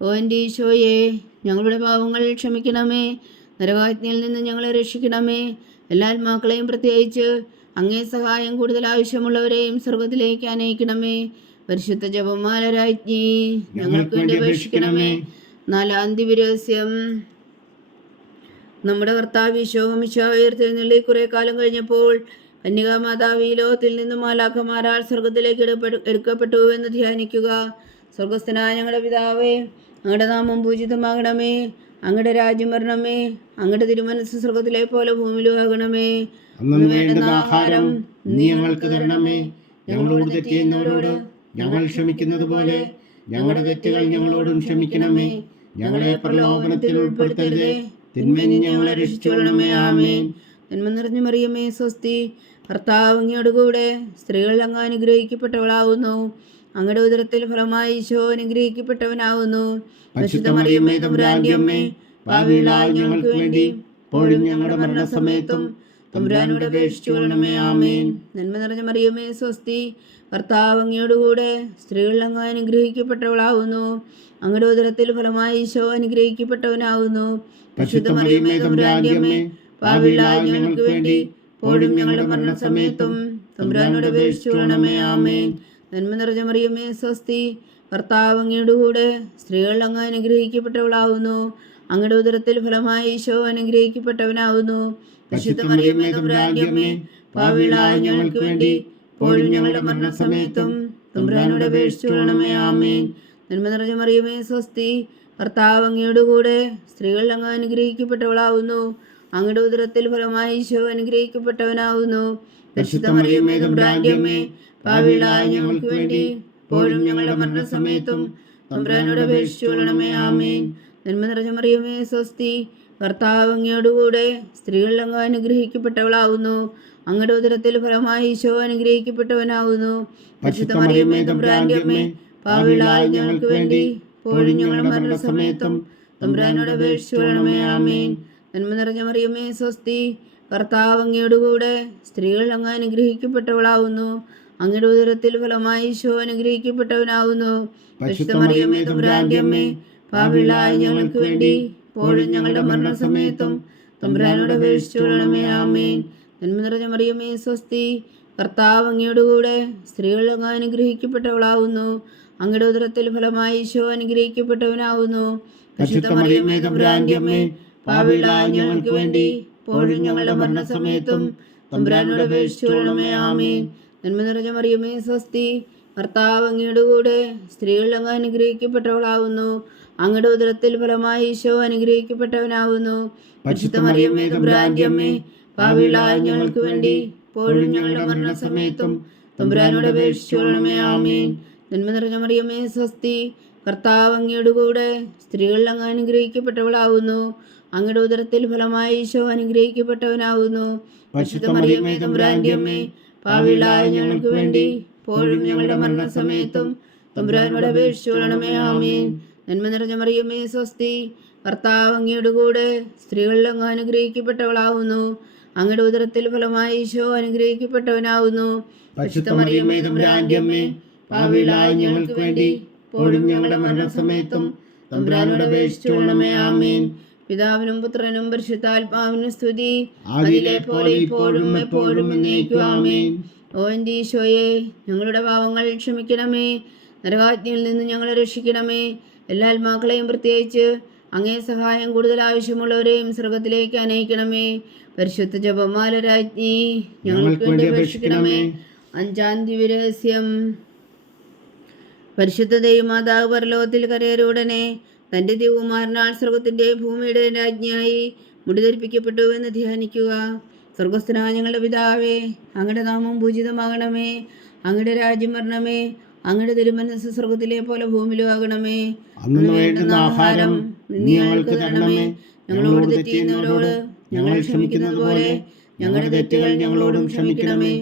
ഓ എൻ്റെ ഈശോയെ, ഞങ്ങളുടെ പാവങ്ങൾ ക്ഷമിക്കണമേ. നരകാജ്ഞയിൽ നിന്ന് ഞങ്ങളെ രക്ഷിക്കണമേ. എല്ലാ ആത്മാക്കളെയും പ്രത്യേകിച്ച് അങ്ങേ സഹായം കൂടുതൽ ആവശ്യമുള്ളവരെയും സ്വർഗത്തിലേക്ക് അനയിക്കണമേ. പരിശുദ്ധ ജപമാല രാജ്ഞി, ഞങ്ങൾക്ക് വേണ്ടി അപേക്ഷിക്കണമേ. നാലാം ദിവ്യരഹസ്യം. നമ്മുടെ കർത്താവ് ഈശോമിശിഹാ ഉയർത്തെഴുന്നള്ളി കുറെ കാലം കഴിഞ്ഞപ്പോൾ കന്യകാമാതാവ് ഈ ലോകത്തിൽ നിന്നും മാലാഖമാരാൽ സ്വർഗത്തിലേക്ക് എടുക്കപ്പെട്ടു എന്ന് ധ്യാനിക്കുക. സ്വർഗസ്ഥനായ ഞങ്ങളുടെ പിതാവേ, അങ്ങയുടെ നാമം പൂജിതമാകണമേ, അങ്ങയുടെ രാജ്യം വരണമേ, അങ്ങയുടെ തിരുമനസ്സ് സ്വർഗത്തിലെ പോലെ ഭൂമിയിലും ആകണമേ. അന്നു വേണ്ടുന്ന ആഹാരം നീ ഞങ്ങൾക്ക് തരണമേ. ഞങ്ങളോട് തെറ്റ് ചെയ്യുന്നവരോട് ഞങ്ങൾ ക്ഷമിക്കുന്നത് പോലെ ഞങ്ങളുടെ തെറ്റുകൾ ഞങ്ങളോടും ക്ഷമിക്കണമേ. ഞങ്ങളെ പ്രലോഭനത്തിൽ ഉൾപ്പെടുത്തരുതേ, തിന്മയിൽ നിന്ന് ഞങ്ങളെ രക്ഷിച്ചുകൊള്ളണമേ. ആമേൻ. നന്മ നിറഞ്ഞ മറിയമേ, സ്വസ്തി, കർത്താവ് അങ്ങയോട് കൂടെ സ്ത്രീകൾ അങ്ങ് അനുഗ്രഹിക്കപ്പെട്ടവളാവുന്നു. അങ്ങയുടെ ഉദരത്തിൽ ഫലമായി ഈശോ അനുഗ്രഹിക്കപ്പെട്ടവനാവുന്നു. പരിശുദ്ധ മറിയമേ, തമ്പുരാന്റെ അമ്മേ, പാപികളായ ഞങ്ങൾക്ക് വേണ്ടി ഇപ്പോഴും ഞങ്ങളുടെ മരണസമയത്തും തമ്പുരാനോട് അപേക്ഷിച്ചുകൊള്ളണമേ. ആമേൻ. നന്മ നിറഞ്ഞ മറിയമേ, സ്വസ്തി, കർത്താവ് അങ്ങയോട് കൂടെ സ്ത്രീകൾ അങ്ങ് അനുഗ്രഹിക്കപ്പെട്ടവളാവുന്നു. അങ്ങയുടെ ഉദരത്തിൽ ഫലമായി ഈശോ അനുഗ്രഹിക്കപ്പെട്ടവനാവുന്നു. പരിശുദ്ധ മറിയമേ, തമ്പുരാന്റെ അമ്മേ, പാപികളായ ഞങ്ങൾക്ക് വേണ്ടി ഇപ്പോഴും ഞങ്ങളുടെ മരണസമയത്തും തമ്പുരാനോട് അപേക്ഷിച്ചുകൊള്ളണമേ. ആമേൻ. നന്മ നിറഞ്ഞ മറിയമേ, സ്വസ്തി, കർത്താവ് അങ്ങയോട് കൂടെ സ്ത്രീകൾ അങ്ങ് അനുഗ്രഹിക്കപ്പെട്ടവളാവുന്നു. അങ്ങയുടെ ഉദരത്തിൽ ഫലമായി ഈശോ അനുഗ്രഹിക്കപ്പെട്ടവനാവുന്നു. പരിശുദ്ധ മറിയമേ, തമ്പുരാന്റെ അമ്മേ, പാപികളായ ഞങ്ങൾക്ക് വേണ്ടി ഇപ്പോഴും ഞങ്ങളുടെ മരണസമയത്തും തമ്പുരാനോട് അപേക്ഷിച്ചുകൊള്ളണമേ. ആമേൻ. നന്മ നിറഞ്ഞ മറിയമേ, സ്വസ്തി, കർത്താവ് അങ്ങയോട് കൂടെ സ്ത്രീകൾ അങ്ങ് അനുഗ്രഹിക്കപ്പെട്ടവളാവുന്നു. അങ്ങയുടെ ഉദരത്തിൽ ഫലമായി ഈശോ അനുഗ്രഹിക്കപ്പെട്ടവനാവുന്നു. പരിശുദ്ധ മറിയമേ, തമ്പുരാന്റെ അമ്മേ, പാപികളായ ഞങ്ങൾക്ക് വേണ്ടി ഇപ്പോഴും ഞങ്ങളുടെ മരണസമയത്തും തമ്പുരാനോട് അപേക്ഷിച്ചുകൊള്ളണമേ. ആമേൻ. നന്മ നിറഞ്ഞ മറിയമേ, സ്വസ്തി, കർത്താവ് അങ്ങയോട് കൂടെ സ്ത്രീകൾ അങ്ങ് അനുഗ്രഹിക്കപ്പെട്ടവളാവുന്നു. അങ്ങയുടെ ഉദരത്തിൽ ഫലമായി ഈശോ അനുഗ്രഹിക്കപ്പെട്ടവനാവുന്നു. പരിശുദ്ധ മറിയമേ, തമ്പുരാന്റെ അമ്മേ, പാപികളായ ഞങ്ങൾക്ക് വേണ്ടി ഇപ്പോഴും ഞങ്ങളുടെ മരണസമയത്തും തമ്പുരാനോട് അപേക്ഷിച്ചുകൊള്ളണമേ. ആമേൻ. നന്മ നിറഞ്ഞ മറിയമേ, സ്വസ്തി, കർത്താവ് അങ്ങയോട് കൂടെ സ്ത്രീകൾ അങ്ങ് അനുഗ്രഹിക്കപ്പെട്ടവളാവുന്നു. അങ്ങയുടെ ഉദരത്തിൽ ഫലമായി ഈശോ അനുഗ്രഹിക്കപ്പെട്ടവനാവുന്നു. പരിശുദ്ധ മറിയമേ, തമ്പുരാന്റെ അമ്മേ, പാപികളായ ഞങ്ങൾക്ക് വേണ്ടി ഇപ്പോഴും ഞങ്ങളുടെ മരണസമയത്തും തമ്പുരാനോട് അപേക്ഷിച്ചുകൊള്ളണമേ. ആമേൻ. നന്മ നിറഞ്ഞ മറിയമേ, സ്വസ്തി, കർത്താവ് അങ്ങയോട് കൂടെ സ്ത്രീകൾ അങ്ങ് അനുഗ്രഹിക്കപ്പെട്ടവളാവുന്നു. അങ്ങയുടെ ഉദരത്തിൽ ഫലമായി ഈശോ അനുഗ്രഹിക്കപ്പെട്ടവനാവുന്നു. പരിശുദ്ധ മറിയമേ, തമ്പുരാന്റെ അമ്മേ, പാപികളായ ഞങ്ങൾക്ക് വേണ്ടി ഇപ്പോഴും ഞങ്ങളുടെ മരണസമയത്തും തമ്പുരാനോട് അപേക്ഷിച്ചുകൊള്ളണമേ. ആമേൻ. നന്മ നിറഞ്ഞ മറിയമേ, സ്വസ്തി, കർത്താവ് അങ്ങയോട് കൂടെ സ്ത്രീകൾ അങ്ങ് അനുഗ്രഹിക്കപ്പെട്ടവളാവുന്നു. അങ്ങയുടെ ഉദരത്തിൽ ഫലമായി ഈശോ അനുഗ്രഹിക്കപ്പെട്ടവനാവുന്നു. പരിശുദ്ധ മറിയമേ, തമ്പുരാന്റെ അമ്മേ, പാപികളായ ഞങ്ങൾക്ക് വേണ്ടി ഇപ്പോഴും ഞങ്ങളുടെ മരണസമയത്തും തമ്പുരാനോട് അപേക്ഷിച്ചുകൊള്ളണമേ. ആമേൻ. നന്മ നിറഞ്ഞ മറിയമേ, സ്വസ്തി, കർത്താവ് അങ്ങയോട് കൂടെ സ്ത്രീകൾ അങ്ങ് അനുഗ്രഹിക്കപ്പെട്ടവളാവുന്നു. അങ്ങയുടെ ഉദരത്തിൽ ഫലമായി ഈശോ അനുഗ്രഹിക്കപ്പെട്ടവനാവുന്നു. പരിശുദ്ധ മറിയമേ, തമ്പുരാന്റെ അമ്മേ, പാപികളായ ഞങ്ങൾക്ക് വേണ്ടി ഇപ്പോഴും ഞങ്ങളുടെ മരണസമയത്തും തമ്പുരാനോട് അപേക്ഷിച്ചുകൊള്ളണമേ. ആമേൻ. നന്മ നിറഞ്ഞ മറിയമേ, സ്വസ്തി, കർത്താവ് അങ്ങയോട് കൂടെ സ്ത്രീകൾ അങ്ങ് അനുഗ്രഹിക്കപ്പെട്ടവളാവുന്നു. അങ്ങയുടെ ഉദരത്തിൽ ഫലമായി ഈശോ അനുഗ്രഹിക്കപ്പെട്ടവനാവുന്നു. പരിശുദ്ധ മറിയമേ, തമ്പുരാന്റെ അമ്മേ, പാപികളായ ഞങ്ങൾക്ക് വേണ്ടി ഇപ്പോഴും ഞങ്ങളുടെ മരണസമയത്തും തമ്പുരാനോട് അപേക്ഷിച്ചുകൊള്ളണമേ. ആമേൻ. പിതാവിനും പുത്രനും പരിശുദ്ധാത്മാവിനും സ്തുതി, അതിലെ പോലെ ഇപ്പോഴും എപ്പോഴും എന്നേക്കും. ആമേൻ. ഓ എൻ്റെ ഈശോയെ, ഞങ്ങളുടെ പാവങ്ങൾ ക്ഷമിക്കണമേ, നരകാജ്ഞയിൽ നിന്ന് ഞങ്ങളെ രക്ഷിക്കണമേ. എല്ലാ ആത്മാക്കളെയും പ്രത്യേകിച്ച് അങ്ങേ സഹായം കൂടുതൽ ആവശ്യമുള്ളവരെയും സ്വർഗത്തിലേക്ക് അനയിക്കണമേ. പരിശുദ്ധ ജപമാല രാജ്ഞി, ഞങ്ങൾക്ക് വേണ്ടി അപേക്ഷിക്കണമേ. അഞ്ചാം ദിവ്യരഹസ്യം. പരിശുദ്ധ ദൈവമാതാവ് പരലോകത്തിൽ കരയേറിയുടനെ തൻ്റെ ദിവകുമാരനാൽ സ്വർഗത്തിൻ്റെ ഭൂമിയുടെ രാജ്ഞിയായി മുടിധരിപ്പിക്കപ്പെട്ടു എന്ന് ധ്യാനിക്കുക. സ്വർഗസ്ഥനായ ഞങ്ങളുടെ പിതാവേ, അങ്ങയുടെ നാമം പൂജിതമാകണമേ, അങ്ങയുടെ രാജ്യം വരണമേ, അങ്ങയുടെ തിരുമനസ്സ് സ്വർഗത്തിലെ പോലെ ഭൂമിയിലും ആകണമേ. അന്നു വേണ്ടുന്ന ആഹാരം നീ ഞങ്ങൾക്ക് തരണമേ. ഞങ്ങളോട് തെറ്റ് ചെയ്യുന്നവരോട് ഞങ്ങൾ ക്ഷമിക്കുന്നത് പോലെ ഞങ്ങളുടെ തെറ്റുകൾ ഞങ്ങളോടും ക്ഷമിക്കണമേ.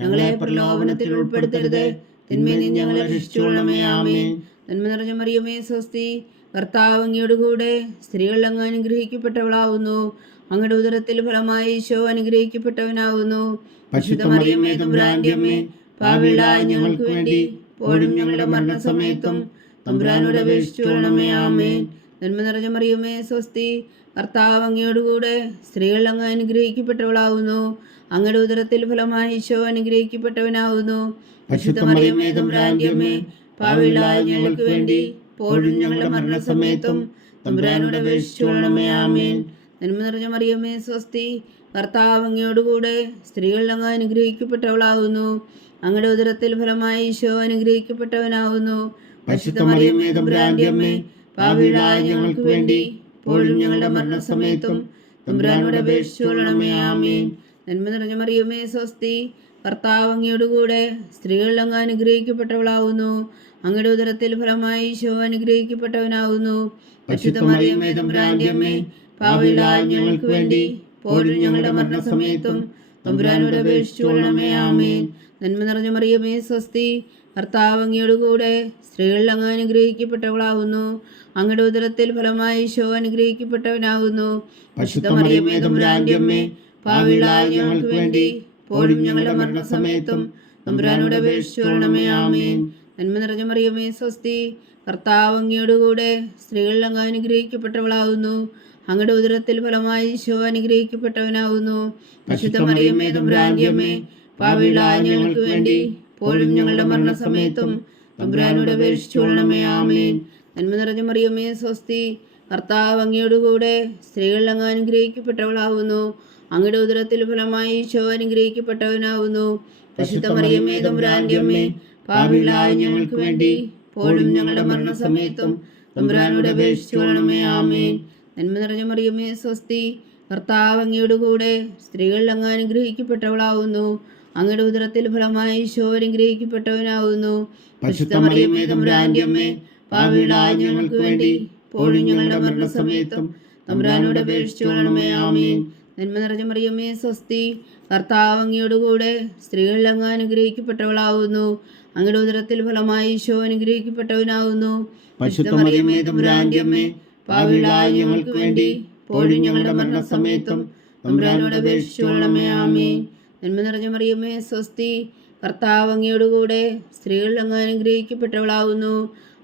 ഞങ്ങളെ പ്രലോഭനത്തിൽ ഉൾപ്പെടുത്തരുത്, തിന്മയിൽ നിന്ന് ഞങ്ങളെ രക്ഷിച്ചുകൊള്ളണമേ. ആമേൻ. നന്മ നിറഞ്ഞ മറിയമേ, സ്വസ്തി, കർത്താവ് അങ്ങയോട് കൂടെ സ്ത്രീകൾ അങ്ങ് അനുഗ്രഹിക്കപ്പെട്ടവളാവുന്നു. അങ്ങയുടെ ഉദരത്തിൽ ഫലമായി ഈശോ അനുഗ്രഹിക്കപ്പെട്ടവനാവുന്നു. പരിശുദ്ധ മറിയമേ, തമ്പുരാന്റെ അമ്മേ, പാപികളായ ഞങ്ങൾക്ക് വേണ്ടി ഇപ്പോഴും ഞങ്ങളുടെ മരണസമയത്തും തമ്പുരാനോട് അപേക്ഷിച്ചുകൊള്ളണമേ. ആമേൻ. നന്മ നിറഞ്ഞ മറിയമേ, സ്വസ്തി, കർത്താവ് അങ്ങയോട് കൂടെ സ്ത്രീകൾ അങ്ങ് അനുഗ്രഹിക്കപ്പെട്ടവളാവുന്നു. അങ്ങയുടെ ഉദരത്തിൽ ഫലമായി ഈശോ അനുഗ്രഹിക്കപ്പെട്ടവനാവുന്നു. പരിശുദ്ധ മറിയമേ, തമ്പുരാന്റെ അമ്മേ, പാപികളായ ഞങ്ങൾക്ക് വേണ്ടി ഇപ്പോഴും ഞങ്ങളുടെ മരണസമയത്തും തമ്പുരാനോട് അപേക്ഷിച്ചുകൊള്ളണമേ. ആമേൻ. നന്മ നിറഞ്ഞ മറിയമേ സ്വസ്തി, കർത്താവ് അങ്ങയോടുകൂടെ സ്ത്രീകൾ അങ്ങ് അനുഗ്രഹിക്കപ്പെട്ടവളാകുന്നു. അങ്ങയുടെ ഉദരത്തിൽ ഫലമായി ഈശോ അനുഗ്രഹിക്കപ്പെട്ടവനാകുന്നു. പരിശുദ്ധ മറിയമേ തമ്പുരാന്റെ അമ്മേ, പാപികളായ ഞങ്ങൾക്ക് വേണ്ടി ഇപ്പോഴും ഞങ്ങളുടെ മരണസമയത്തും തമ്പുരാനോട് അപേക്ഷിച്ചുകൊള്ളണമേ. ആമേൻ. നന്മ നിറഞ്ഞ മറിയമേ സ്വസ്തി, കർത്താവ് അങ്ങയോടുകൂടെ സ്ത്രീകൾ അങ്ങ് അനുഗ്രഹിക്കപ്പെട്ടവളാകുന്നു. അങ്ങയുടെ ഉദരത്തിൽ ഫലമായി ഈശോ അനുഗ്രഹിക്കപ്പെട്ടവനാകുന്നു. പരിശുദ്ധ മറിയമേ തമ്പുരാന്റെ അമ്മേ, പാപികളായ ഞങ്ങൾക്ക് വേണ്ടി ഇപ്പോഴും ഞങ്ങളുടെ മരണസമയത്തും തമ്പുരാനോട് അപേക്ഷിച്ചുകൊള്ളണമേ. ആമേൻ. നന്മ നിറഞ്ഞ മറിയമേ സ്വസ്തി, കർത്താവ് അങ്ങയോടുകൂടെ സ്ത്രീകൾ അങ്ങ് അനുഗ്രഹിക്കപ്പെട്ടവളാകുന്നു. അങ്ങയുടെ ഉദരത്തിൽ ഫലമായി ഈശോ അനുഗ്രഹിക്കപ്പെട്ടവനാകുന്നു. പരിശുദ്ധ മറിയമേ തമ്പുരാന്റെ അമ്മേ, പാപികളായ ഞങ്ങൾക്ക് വേണ്ടി ഇപ്പോഴും ഞങ്ങളുടെ മരണസമയത്തും തമ്പുരാനോട് അപേക്ഷിച്ചുകൊള്ളണമേ. ആമേൻ. നന്മ നിറഞ്ഞ മറിയമേ സ്വസ്തി, കർത്താവ് അങ്ങയോടുകൂടെ സ്ത്രീകൾ അങ്ങ് അനുഗ്രഹിക്കപ്പെട്ടവളാകുന്നു. അങ്ങയുടെ ഉദരത്തിൽ ഫലമായി ഈശോ അനുഗ്രഹിക്കപ്പെട്ടവനാകുന്നു. പരിശുദ്ധ മറിയമേ തമ്പുരാന്റെ അമ്മേ, പാപികളായ ഞങ്ങൾക്ക് വേണ്ടി ഇപ്പോഴും ഞങ്ങളുടെ മരണസമയത്തും തമ്പുരാനോട് അപേക്ഷിച്ചുകൊള്ളണമേ. ആമേൻ. നന്മ നിറഞ്ഞ മറിയമേ സ്വസ്തി, കർത്താവ് അങ്ങയോടുകൂടെ സ്ത്രീകൾ അങ്ങ് അനുഗ്രഹിക്കപ്പെട്ടവളാകുന്നു. അങ്ങയുടെ ഉദരത്തിൽ ഫലമായി ഈശോ അനുഗ്രഹിക്കപ്പെട്ടവനാകുന്നു. പരിശുദ്ധ മറിയമേ തമ്പുരാന്റെ അമ്മേ, പാപികളായ ഞങ്ങൾക്ക് വേണ്ടി ഇപ്പോഴും ഞങ്ങളുടെ മരണസമയത്തും തമ്പുരാനോട് അപേക്ഷിച്ചുകൊള്ളണമേ. ആമേൻ. നന്മ നിറഞ്ഞ മറിയമേ സ്വസ്തി, കർത്താവ് അങ്ങയോടുകൂടെ സ്ത്രീകൾ അങ്ങ് അനുഗ്രഹിക്കപ്പെട്ടവളാകുന്നു. അങ്ങയുടെ ഉദരത്തിൽ ഫലമായി ഈശോ അനുഗ്രഹിക്കപ്പെട്ടവനാകുന്നു. പരിശുദ്ധ മറിയമേ തമ്പുരാന്റെ അമ്മേ, പാപികളായ ഞങ്ങൾക്ക് വേണ്ടി ഇപ്പോഴും ഞങ്ങളുടെ മരണസമയത്തും തമ്പുരാനോട് അപേക്ഷിച്ചുകൊള്ളണമേ. ആമേൻ. നന്മ നിറഞ്ഞ മറിയമേ സ്വസ്തി, കർത്താവ് അങ്ങയോടുകൂടെ സ്ത്രീകൾ അങ്ങ് അനുഗ്രഹിക്കപ്പെട്ടവളാകുന്നു. അങ്ങയുടെ ഉദരത്തിൽ ഫലമായി ഈശോ അനുഗ്രഹിക്കപ്പെട്ടവനാകുന്നു. പരിശുദ്ധ മറിയമേ തമ്പുരാന്റെ അമ്മേ, പാപികളായ ഞങ്ങൾക്ക് വേണ്ടി ഇപ്പോഴും ഞങ്ങളുടെ മരണസമയത്തും തമ്പുരാനോട് അപേക്ഷിച്ചുകൊള്ളണമേ. ആമേൻ. നന്മ നിറഞ്ഞ മറിയമേ സ്വസ്തി, കർത്താവ് അങ്ങയോടുകൂടെ സ്ത്രീകൾ അങ്ങ് അനുഗ്രഹിക്കപ്പെട്ടവളാകുന്നു.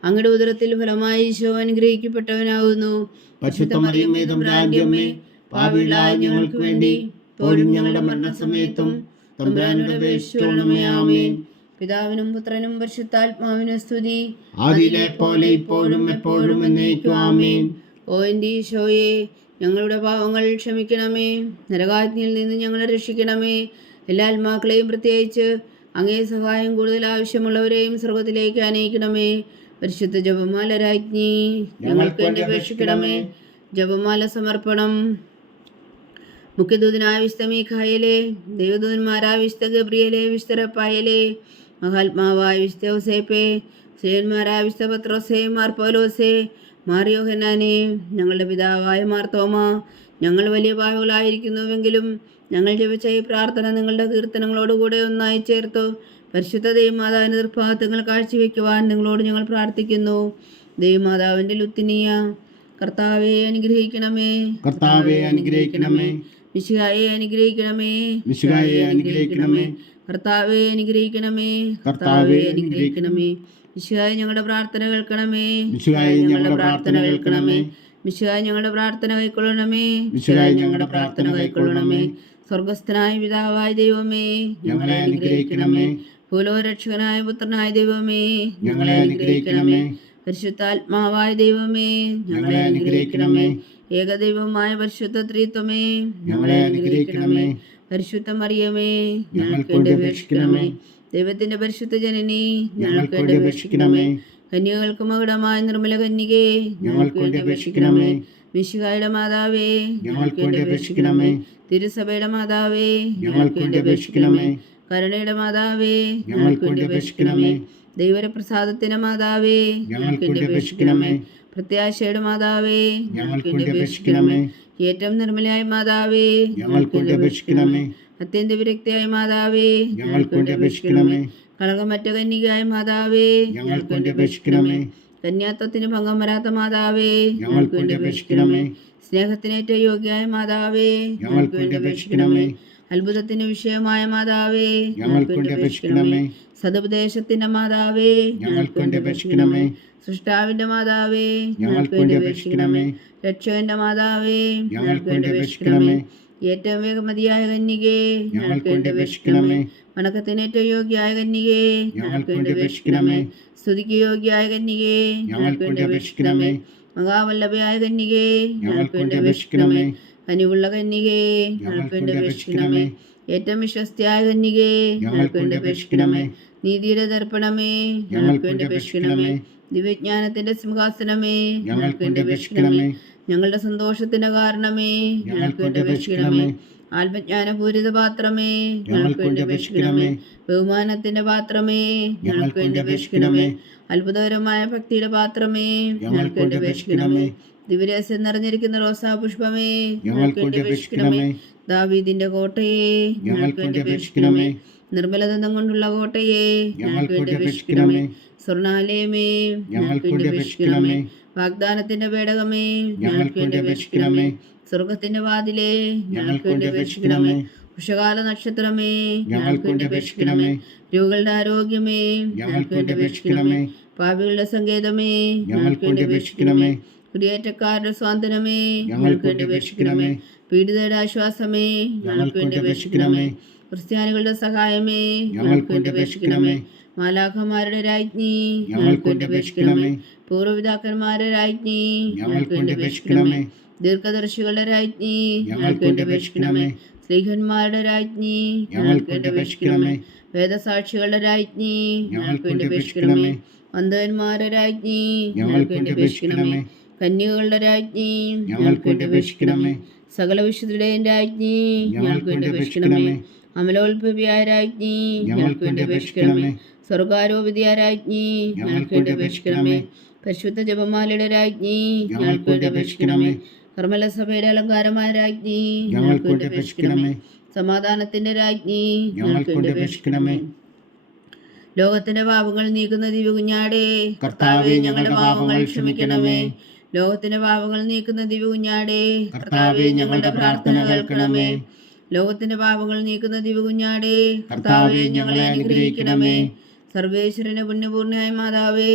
അങ്ങയുടെ ഉദരത്തിൽ ഫലമായി ഈശോ അനുഗ്രഹിക്കപ്പെട്ടവനാകുന്നു. പരിശുദ്ധ മറിയമേ തമ്പുരാന്റെ അമ്മേ, പാപികളായ ഞങ്ങൾക്ക് വേണ്ടി ഇപ്പോഴും ഞങ്ങളുടെ മരണസമയത്തും തമ്പുരാനോട് അപേക്ഷിച്ചുകൊള്ളണമേ. ആമേൻ. പിതാവിനും പുത്രനും പരിശുദ്ധാത്മാവിനും സ്തുതി, ആദിയിലെ പോലെ ഇപ്പോഴും എപ്പോഴും എന്നേക്കും. ആമേൻ. ഓ എൻ്റെ ഈശോയെ, ഞങ്ങളുടെ പാവങ്ങൾ ക്ഷമിക്കണമേ. നരകാഗ്നിയിൽ നിന്ന് ഞങ്ങളെ രക്ഷിക്കണമേ. എല്ലാ ആത്മാക്കളെയും പ്രത്യേകിച്ച് അങ്ങേ സഹായം കൂടുതൽ ആവശ്യമുള്ളവരെയും സ്വർഗത്തിലേക്ക് അനയിക്കണമേ. പരിശുദ്ധ ജപമാല രാജ്ഞി, ഞങ്ങൾക്ക് വേണ്ടി അപേക്ഷിക്കണമേ. ജപമാല സമർപ്പണം. മുഖ്യദൂതനായ വിശുദ്ധ മീഖായേലേ, ദൈവദൂതന്മാരായ വിശുദ്ധ ഗബ്രിയേലേ, വിശുദ്ധ റഫായേലേ, മഹാത്മാവായ വിശുദ്ധ ഔസേപ്പേ, ശ്രീയന്മാരായ വിശുദ്ധ പത്രോസേ, മാർ പൗലോസേ, മാർ യോഹന്നാനേ, ഞങ്ങളുടെ പിതാവായ മാർ തോമാ, ഞങ്ങൾ വലിയ പാവങ്ങളായിരിക്കുന്നുവെങ്കിലും ഞങ്ങൾ ജപിച്ച ഈ പ്രാർത്ഥന നിങ്ങളുടെ കീർത്തനങ്ങളോടുകൂടെ ഒന്നായി ചേർത്തു പരിശുദ്ധ ദൈവമാതാവിൻ്റെ തൃപ്പാദങ്ങൾ കാഴ്ചവെക്കുവാൻ നിങ്ങളോട് ഞങ്ങൾ പ്രാർത്ഥിക്കുന്നു. ദൈവമാതാവിൻ്റെ ലുത്തിനിയ, കർത്താവെ അനുഗ്രഹിക്കണമേ. കർത്താവെ അനുഗ്രഹിക്കണമേ. മിശിഹായെ അനുഗ്രഹിക്കണമേ. മിശിഹായെ അനുഗ്രഹിക്കണമേ. കർത്താവെ അനുഗ്രഹിക്കണമേ. കർത്താവെ അനുഗ്രഹിക്കണമേ. മിശിഹായെ ഞങ്ങളുടെ പ്രാർത്ഥന കേൾക്കണമേ. മിശിഹായെ ഞങ്ങളുടെ പ്രാർത്ഥന കേൾക്കണമേ. മിശിഹായെ ഞങ്ങളുടെ പ്രാർത്ഥന കൈക്കൊള്ളണമേ. മിശിഹായെ ഞങ്ങളുടെ പ്രാർത്ഥന കൈക്കൊള്ളണമേ. സ്വർഗസ്ഥനായ പിതാവായ ദൈവമേ, ഞങ്ങളെ അനുഗ്രഹിക്കണമേ. ഭൂലോകരക്ഷകനായ പുത്രനായ ദൈവമേ, ഞങ്ങളെ അനുഗ്രഹിക്കണമേ. പരിശുദ്ധാത്മാവായ ദൈവമേ, ഞങ്ങളെ അനുഗ്രഹിക്കണമേ. ഏകദൈവമായ പരിശുദ്ധ ത്രിത്വമേ, ഞങ്ങളെ അനുഗ്രഹിക്കണമേ. പരിശുദ്ധ മറിയമേ, ഞങ്ങൾക്ക് വേണ്ടി അപേക്ഷിക്കണമേ. ദൈവത്തിന്റെ പരിശുദ്ധ ജനനി, ഞങ്ങൾക്ക് വേണ്ടി അപേക്ഷിക്കണമേ. കന്യകൾക്ക് മകുടമായ നിർമ്മല കന്യകേ, ഞങ്ങൾക്ക് വേണ്ടി അപേക്ഷിക്കണമേ. മിശിഹായുടെ മാതാവേ, ഞങ്ങൾക്ക് വേണ്ടി അപേക്ഷിക്കണമേ. തിരുസഭയുടെ മാതാവേ, ഞങ്ങൾക്ക് വേണ്ടി അപേക്ഷിക്കണമേ. കരുണയുടെ മാതാവേ, ഞങ്ങൾക്ക് വേണ്ടി അപേക്ഷിക്കണമേ. ദൈവപ്രസാദത്തിന്റെ മാതാവേ, ഞങ്ങൾക്ക് വേണ്ടി അപേക്ഷിക്കണമേ. പ്രത്യാശയുടെ മാതാവേ, ഞങ്ങൾക്ക് വേണ്ടി അപേക്ഷിക്കണമേ. ഏറ്റവും നിർമ്മലയായ മാതാവേ, ഞങ്ങൾക്ക് വേണ്ടി അപേക്ഷിക്കണമേ. അത്യന്ത വിരക്തിയായ മാതാവേ, ഞങ്ങൾക്ക് വേണ്ടി അപേക്ഷിക്കണമേ. കളങ്കമറ്റ കന്യകയായ മാതാവേ, ഞങ്ങൾക്ക് വേണ്ടി അപേക്ഷിക്കണമേ. കന്യാത്വത്തിന് ഭംഗം വരാത്ത മാതാവേ, ഞങ്ങൾക്ക് വേണ്ടി അപേക്ഷിക്കണമേ. സ്നേഹത്തിനേറ്റവും യോഗ്യയായ മാതാവേ, ഞങ്ങൾക്ക് വേണ്ടി അപേക്ഷിക്കണമേ. അത്ഭുതത്തിന് വിഷയമായ മാതാവേ, ഞങ്ങൾക്ക് വേണ്ടി അപേക്ഷിക്കണമേ. സതുപദേശത്തിന്റെ മാതാവേ, ഞങ്ങൾക്ക് വേണ്ടി അപേക്ഷിക്കണമേ. സൃഷ്ടാവിന്റെ മാതാവേ, ഞങ്ങൾക്ക് വേണ്ടി അപേക്ഷിക്കണമേ. രക്ഷകന്റെ മാതാവേ, ഞങ്ങൾക്ക് വേണ്ടി അപേക്ഷിക്കണമേ. ഏറ്റവും വേഗമതിയായ കന്യകേ, ഞങ്ങൾക്ക് വേണ്ടി അപേക്ഷിക്കണമേ. വണക്കത്തിനേറ്റവും യോഗ്യയായ കന്യകേ, ഞങ്ങൾക്ക് വേണ്ടി അപേക്ഷിക്കണമേ. സ്തുതിക്ക് യോഗ്യയായ കന്യകേ, ഞങ്ങൾക്ക് വേണ്ടി അപേക്ഷിക്കണമേ. മഹാവല്ലഭയായ കന്യകേ, ഞങ്ങൾക്ക് വേണ്ടി അപേക്ഷിക്കണമേ. കനിവുള്ള കന്യകേ, ഞങ്ങൾക്ക് വേണ്ടി അപേക്ഷിക്കണമേ. ഏറ്റവും വിശ്വസ്തയായ കന്യകേ, ഞങ്ങൾക്ക് വേണ്ടി അപേക്ഷിക്കണമേ. നീതിയുടെ ദർപ്പണമേ, ഞങ്ങൾക്ക് വേണ്ടി അപേക്ഷിക്കണമേ. ദിവ്യജ്ഞാനത്തിന്റെ സിംഹാസനമേ, ഞങ്ങൾക്ക് വേണ്ടി അപേക്ഷിക്കണമേ. ഞങ്ങളുടെ സന്തോഷത്തിന്റെ കാരണമേ, ഞങ്ങൾക്ക് വേണ്ടി അപേക്ഷിക്കണമേ. ആത്മജ്ഞാനപൂരിത പാത്രമേ, ഞങ്ങൾക്ക് വേണ്ടി അപേക്ഷിക്കണമേ. ബഹുമാനത്തിന്റെ പാത്രമേ, ഞങ്ങൾക്ക് വേണ്ടി അപേക്ഷിക്കണമേ. അത്ഭുതകരമായ ഭക്തിയുടെ പാത്രമേ, ഞങ്ങൾക്ക് വേണ്ടി അപേക്ഷിക്കണമേ. ദിവ്യരഹസ്യം നിറഞ്ഞിരിക്കുന്ന റോസാ പുഷ്പമേ, ഞങ്ങൾക്ക് വേണ്ടി അപേക്ഷിക്കണമേ. ദാവീദിന്റെ കോട്ടയെ, ഞങ്ങൾക്ക് വേണ്ടി അപേക്ഷിക്കണമേ. നിർമ്മലദന്തം കൊണ്ടുള്ള കോട്ടയെ, ഞങ്ങൾക്ക് വേണ്ടി അപേക്ഷിക്കണമേ. സ്വർണാലയമേ, ഞങ്ങൾക്ക് വേണ്ടി അപേക്ഷിക്കണമേ. വാഗ്ദാനത്തിന്റെ പേടകമേ, ഞങ്ങൾക്ക് വേണ്ടി അപേക്ഷിക്കണമേ. സ്വർഗത്തിന്റെ വാതിലേ, ഞങ്ങൾക്ക് വേണ്ടി അപേക്ഷിക്കണമേ. ഉഷകാല നക്ഷത്രമേ, ഞങ്ങൾക്ക് വേണ്ടി അപേക്ഷിക്കണമേ. രോഗികളുടെ ആരോഗ്യമേ, ഞങ്ങൾക്ക് വേണ്ടി അപേക്ഷിക്കണമേ. പാപികളുടെ സങ്കേതമേ, ഞങ്ങൾക്ക് വേണ്ടി അപേക്ഷിക്കണമേ. കുടിയേറ്റക്കാരുടെ സ്വാതന്ത്ര്യമേ, ഞങ്ങൾക്ക് വേണ്ടി അപേക്ഷിക്കണമേ. പീഡിതരുടെ ആശ്വാസമേ, ഞങ്ങൾക്ക് വേണ്ടി അപേക്ഷിക്കണമേ. ക്രിസ്ത്യാനികളുടെ സഹായമേ, ഞങ്ങൾക്ക് വേണ്ടി അപേക്ഷിക്കണമേ. മാലാഖമാരുടെ രാജ്ഞി, ഞങ്ങൾക്ക് വേണ്ടി അപേക്ഷിക്കണമേ. പൂർവ്വപിതാക്കന്മാരുടെ രാജ്ഞി, ഞങ്ങൾക്ക് വേണ്ടി അപേക്ഷിക്കണമേ. ദീർഘദർശികളുടെ രാജ്ഞി, ഞങ്ങൾക്ക് വേണ്ടി അപേക്ഷിക്കണമേ. സ്ത്രീഹന്മാരുടെ രാജ്ഞി, ഞങ്ങൾക്ക് വേണ്ടി അപേക്ഷിക്കണമേ. വേദസാക്ഷികളുടെ രാജ്ഞി, ഞങ്ങൾക്ക് വേണ്ടി അപേക്ഷിക്കണമേ. അന്ധന്മാരുടെ രാജ്ഞി, ഞങ്ങൾക്ക് വേണ്ടി അപേക്ഷിക്കണമേ. കന്യകകളുടെ രാജ്ഞി, ഞങ്ങൾക്ക് വേണ്ടി അപേക്ഷിക്കണമേ. സകല വിശുദ്ധരുടെയും രാജ്ഞി, ഞങ്ങൾക്ക് വേണ്ടി അപേക്ഷിക്കണമേ. അമലോത്ഭവിയായ രാജ്ഞി, ഞങ്ങൾക്ക് വേണ്ടി അപേക്ഷിക്കണമേ. സ്വർഗാരോപിതയായ രാജ്ഞി, ഞങ്ങൾക്ക് വേണ്ടി അപേക്ഷിക്കണമേ. പരിശുദ്ധ ജപമാലയുടെ രാജ്ഞി, ഞങ്ങൾക്ക് വേണ്ടി അപേക്ഷിക്കണമേ. കർമ്മല സഭയുടെ അലങ്കാരമായ രാജ്ഞി, ഞങ്ങൾക്ക് വേണ്ടി അപേക്ഷിക്കണമേ. സമാധാനത്തിന്റെ രാജ്ഞി, ഞങ്ങൾക്ക് വേണ്ടി അപേക്ഷിക്കണമേ. ലോകത്തിന്റെ പാപങ്ങൾ നീക്കുന്ന ദിവ്യകുഞ്ഞാടേ, കർത്താവേ ഞങ്ങളുടെ പാപങ്ങൾ ക്ഷമിക്കണമേ. ലോകത്തിന്റെ പാപങ്ങൾ നീക്കുന്ന ദിവ്യകുഞ്ഞാടേ, കർത്താവേ ഞങ്ങളുടെ പ്രാർത്ഥന കേൾക്കണമേ. ലോകത്തിന്റെ പാപങ്ങൾ നീക്കുന്ന ദിവ്യകുഞ്ഞാടേ, കർത്താവേ ഞങ്ങളെ അനുഗ്രഹിക്കണമേ. സർവേശ്വരന്റെ പുണ്യപൂർണ്ണയായ മാതാവേ,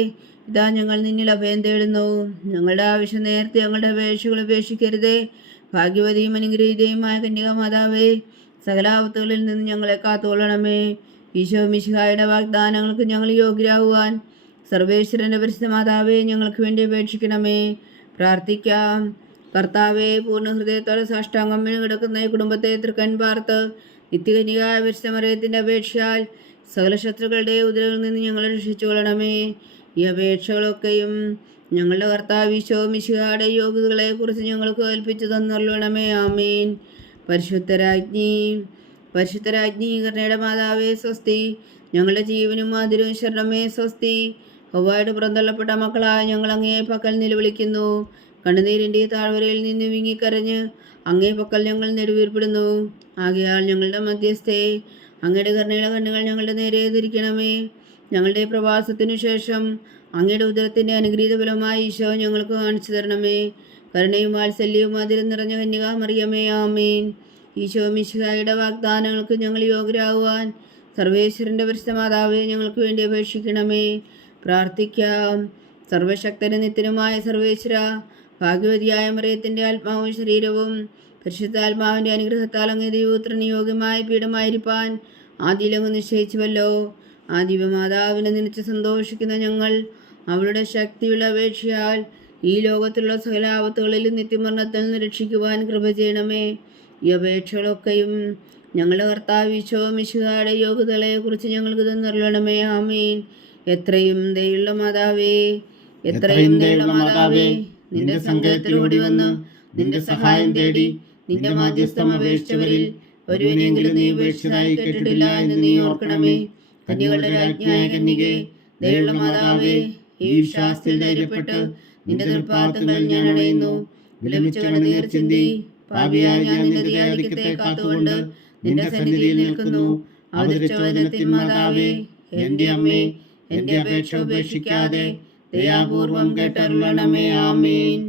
ഇതാ ഞങ്ങൾ നിന്നിൽ അഭയം തേടുന്നു. ഞങ്ങളുടെ ആവശ്യം നേരത്തെ ഞങ്ങളുടെ അപേക്ഷകൾ ഉപേക്ഷിക്കരുതേ. ഭാഗ്യവതിയും അനുഗ്രഹീതയുമായ കന്യക മാതാവേ, സകലാപത്തുകളിൽ നിന്ന് ഞങ്ങളെ കാത്തുകൊള്ളണമേ. ഈശോ മിശിഹായുടെ വാഗ്ദാനങ്ങൾക്ക് ഞങ്ങൾ യോഗ്യരാകുവാൻ സർവേശ്വരന്റെ പരിശുദ്ധ മാതാവേ, ഞങ്ങൾക്ക് വേണ്ടി അപേക്ഷിക്കണമേ. പ്രാർത്ഥിക്കാം. കർത്താവെ, പൂർണ്ണ ഹൃദയത്തോടെ സാഷ്ടാംഗം വീണ് കിടക്കുന്ന ഈ കുടുംബത്തെ തൃക്കൺ പാർത്ത് നിത്യകന്യകായ പരിശുദ്ധ മറിയത്തിന്റെ അപേക്ഷയാൽ സകല ശത്രുക്കളുടെ ഉദരങ്ങളിൽ നിന്ന് ഞങ്ങളെ രക്ഷിച്ചുകൊള്ളണമേ. ഈ അപേക്ഷകളൊക്കെയും ഞങ്ങളുടെ കർത്താവ് ഈശോ മിശിഹായുടെ യോഗ്യതകളെ കുറിച്ച് ഞങ്ങൾക്ക് കൽപ്പിച്ചു തന്നുള്ളണമേ. ആമീൻ. പരിശുദ്ധരാജ്ഞി കരുണയുടെ മാതാവേ സ്വസ്തി. ഞങ്ങളുടെ ജീവനും ആതിരവും ശരണമേ സ്വസ്തി. ഹവ്വായുടെ പുറന്തള്ളപ്പെട്ട മക്കളായ ഞങ്ങൾ അങ്ങേ പക്കൽ നിലവിളിക്കുന്നു. കണ്ണുനീരിൻ്റെ താഴ്വരയിൽ നിന്ന് വിങ്ങിക്കരഞ്ഞ് അങ്ങേ പക്കൽ ഞങ്ങൾ നെടുവീർപ്പെടുന്നു. ആകയാൽ ഞങ്ങളുടെ മധ്യസ്ഥയെ അങ്ങയുടെ കരുണയുടെ കണ്ണുകൾ ഞങ്ങളുടെ നേരെ തിരിക്കണമേ. ഞങ്ങളുടെ പ്രവാസത്തിനു ശേഷം അങ്ങയുടെ ഉദരത്തിൻ്റെ അനുഗ്രഹീത ഫലമായി ഈശോ ഞങ്ങൾക്ക് കാണിച്ചു തരണമേ. കരുണയും വാത്സല്യവും അതിരം നിറഞ്ഞ കന്യക മറിയമേ. ആമീൻ. ഈശോ മിശിഹായുടെ വാഗ്ദാനങ്ങൾക്ക് ഞങ്ങൾ യോഗ്യരാകുവാൻ സർവേശ്വരൻ്റെ പരിശുദ്ധ മാതാവേ, ഞങ്ങൾക്ക് വേണ്ടി അപേക്ഷിക്കണമേ. പ്രാർത്ഥിക്കാം. സർവശക്തനും നിത്യനുമായ സർവേശ്വര, ഭാഗ്യവതിയായ മറിയത്തിൻ്റെ ആത്മാവും ശരീരവും പരിശുദ്ധാത്മാവിൻ്റെ അനുഗ്രഹത്താൽ അങ്ങേ ദൈവപുത്രന് യോഗ്യമായ പീഠമായിരിക്കാൻ ആദിയിലങ്ങ് നിശ്ചയിച്ചുവല്ലോ. ആ ദിവ്യമാതാവിനെ നിനച്ച് സന്തോഷിക്കുന്ന ഞങ്ങൾ അവളുടെ ശക്തിയുള്ള അപേക്ഷയാൽ ഈ ലോകത്തിലുള്ള സകല ആപത്തുകളിലും നിത്യമരണത്തിൽ നിന്ന് രക്ഷിക്കുവാൻ കൃപ ചെയ്യണമേ. ഈ അപേക്ഷകളൊക്കെയും ഞങ്ങളുടെ കർത്താവ് ഈശോ മിശിഹായുടെ യോഗ്യതകളെക്കുറിച്ച് ഞങ്ങൾക്ക് തന്നരുളണമേ. ആമീൻ. എത്രയും ദയുള്ള മാതാവേ, എത്രയും ദയുള്ള മാതാവേ, നിന്റെ സങ്കേതത്തിലൂടി വന്ന് നിന്റെ സഹായം തേടി നിന്റെ മാധ്യസ്ഥം അപേക്ഷിച്ചവരിൽ ഒരുവനെങ്കിലും നീ ഉപേക്ഷിച്ചതായി കേട്ടിട്ടില്ല എന്ന് നീ ഓർക്കണമേ. കന്യകളുടെ രാജ്ഞിയായ കന്യകേ, ദയുള്ള മാതാവേ, ഈ വിശ്വാസത്തിൽ ധൈര്യപ്പെട്ട് നിന്റെ തൃപ്പാദങ്ങൾ ഞാൻ അണയുന്നു. വിലമിച്ച കണ്ണുനീർ ചിന്തി പാപിയായ ഞാൻ നിന്റെ ദയാധിക്യത്തെ കാത്തുകൊണ്ട് നിന്റെ സന്നിധിയിൽ നിൽക്കുന്നു. അവതരിച്ച വചനത്തിൻ മാതാവേ, എന്റെ അമ്മേ, എന്റെ അപേക്ഷ ഉപേക്ഷിക്കാതെ ദയാപൂർവം കേട്ടരുളണമേ. ആമീൻ.